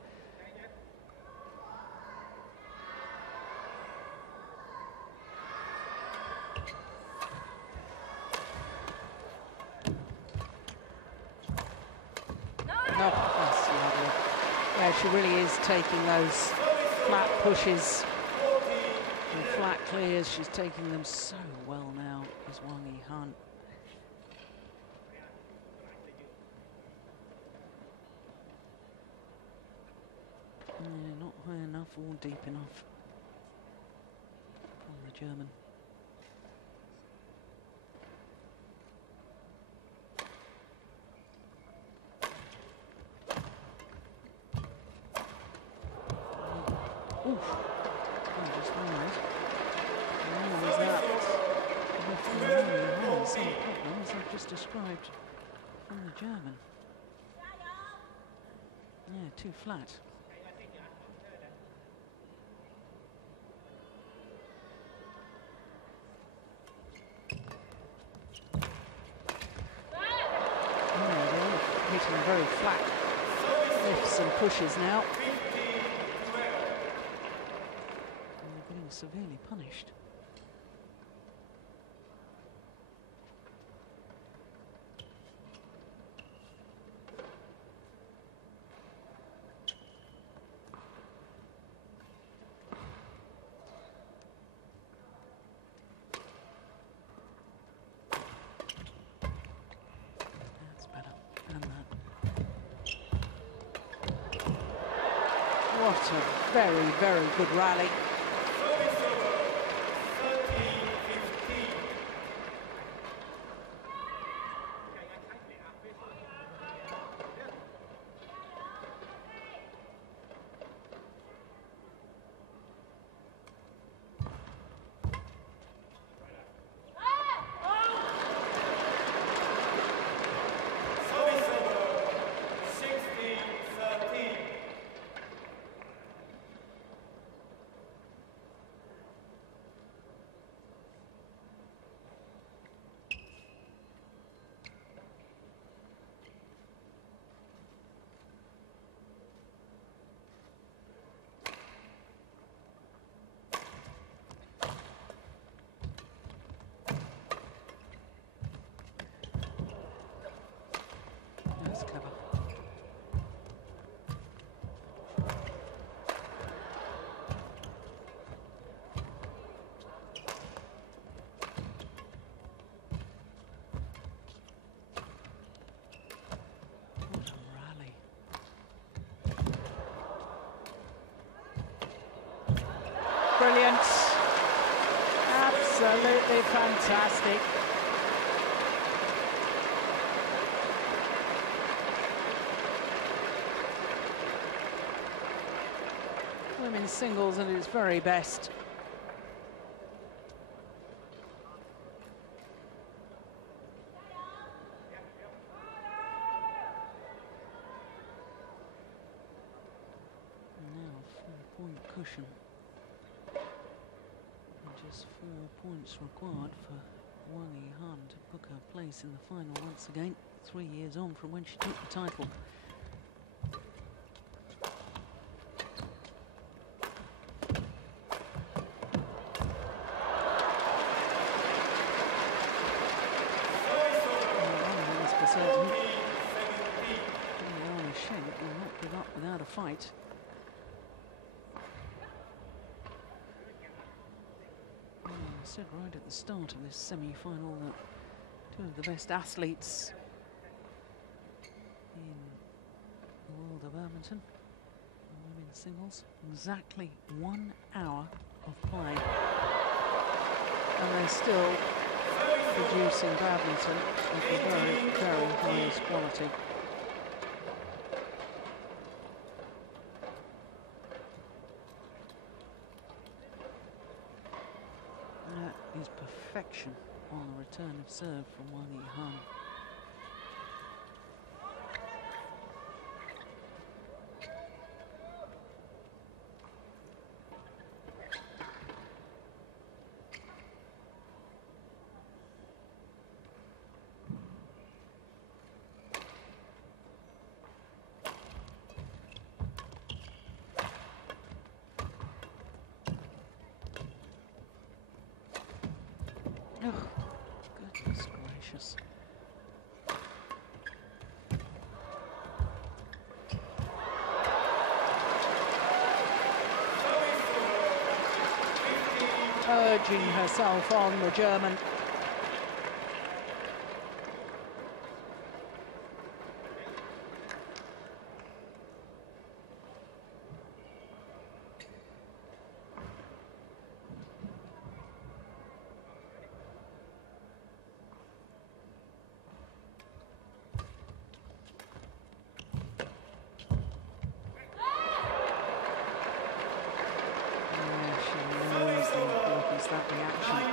She really is taking those flat pushes and flat clears. She's taking them so well now, is Wang Yihan. Not high enough or deep enough from the German. Described from the German. Yeah, too flat. They're hitting very flat lifts and pushes now. severely punished. That's better. And that. What a very, very good rally. That's clever. What a rally. Brilliant. Absolutely fantastic. Women's singles at its very best. And now 4-point cushion. And just 4 points required for Wang Yihan to book her place in the final once again, 3 years on from when she took the title. Sheng will not give up without a fight. I said right at the start of this semi-final that two of the best athletes in the world of badminton, women's singles, exactly 1 hour of play, and they're still producing badminton at the very, very highest quality. Is perfection on the return of serve from Wang Yihan. Oh, goodness gracious. Urging herself on, the German. That reaction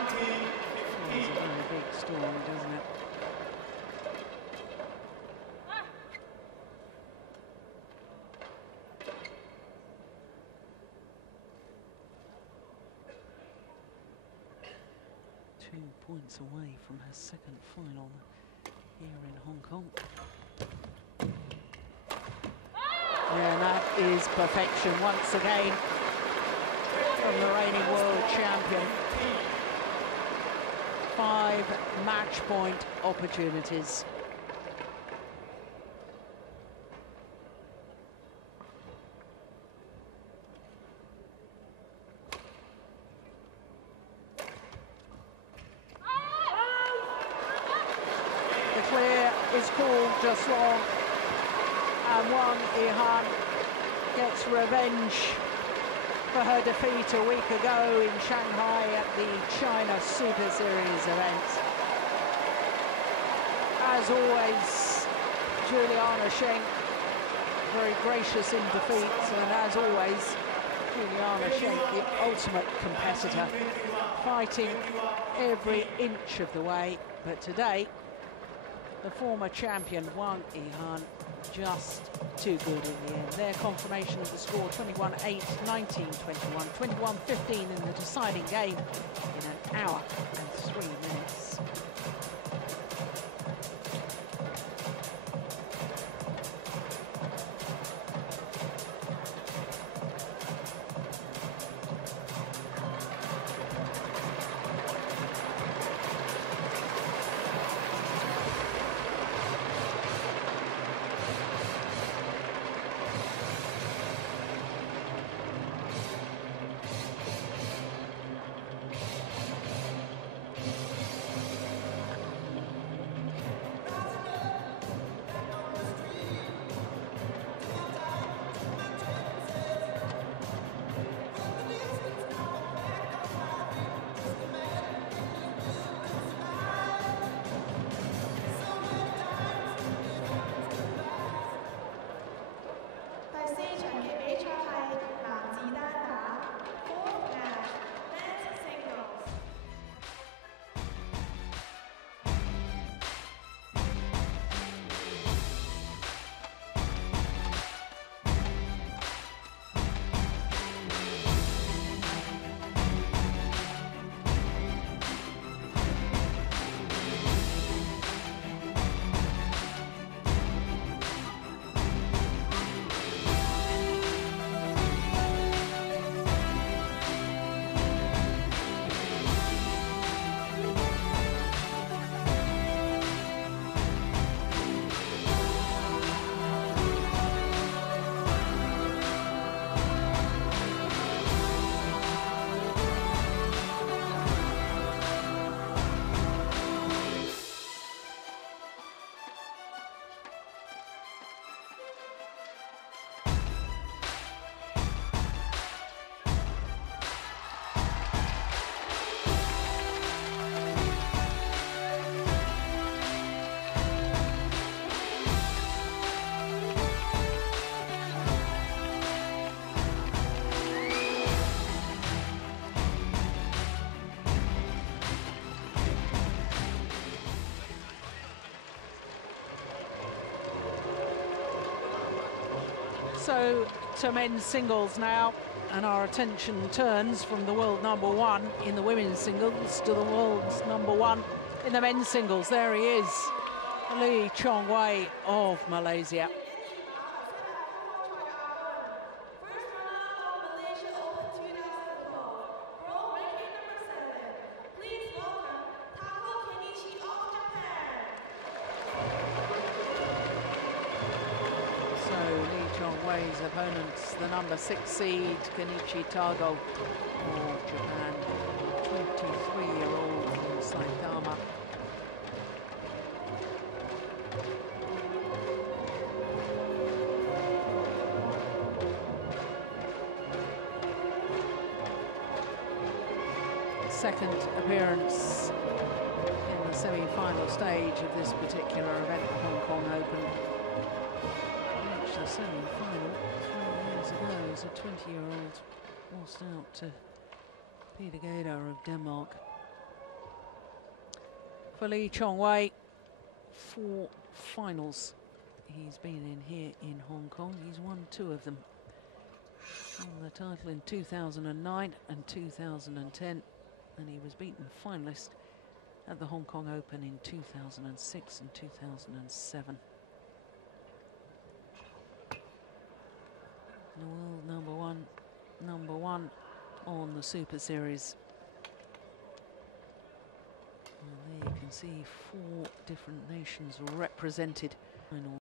is a very big story, doesn't it? Two points away from her second final here in Hong Kong. Yeah, and that is perfection once again. from the reigning world champion. 5 match point opportunities. The clear is called just long, and Wang Yihan gets revenge for her defeat a week ago in Shanghai at the China Super Series event. As always, Juliane Sheng, very gracious in defeat, and as always, Juliane Sheng, the ultimate competitor, fighting every inch of the way. But today, the former champion Wang Yihan just too good in the end. Their confirmation of the score, 21-8, 19-21, 21-15 in the deciding game in 1 hour and 3 minutes. So to men's singles now, and our attention turns from the world #1 in the women's singles to the world's #1 in the men's singles. There he is, Lee Chong Wei of Malaysia. Wei's opponents, the #6 seed Kenichi Tago of Japan, 23-year-old from Saitama. Second appearance in the semi-final stage of this particular event, the Hong Kong Open. The semi-final 3 years ago as a 20-year-old lost out to Pedersen of Denmark. For Lee Chong Wei, 4 finals he's been in here in Hong Kong. He's won 2 of them. Won the title in 2009 and 2010, and he was beaten finalist at the Hong Kong Open in 2006 and 2007. The world #1 on the Super Series. And there you can see 4 different nations represented.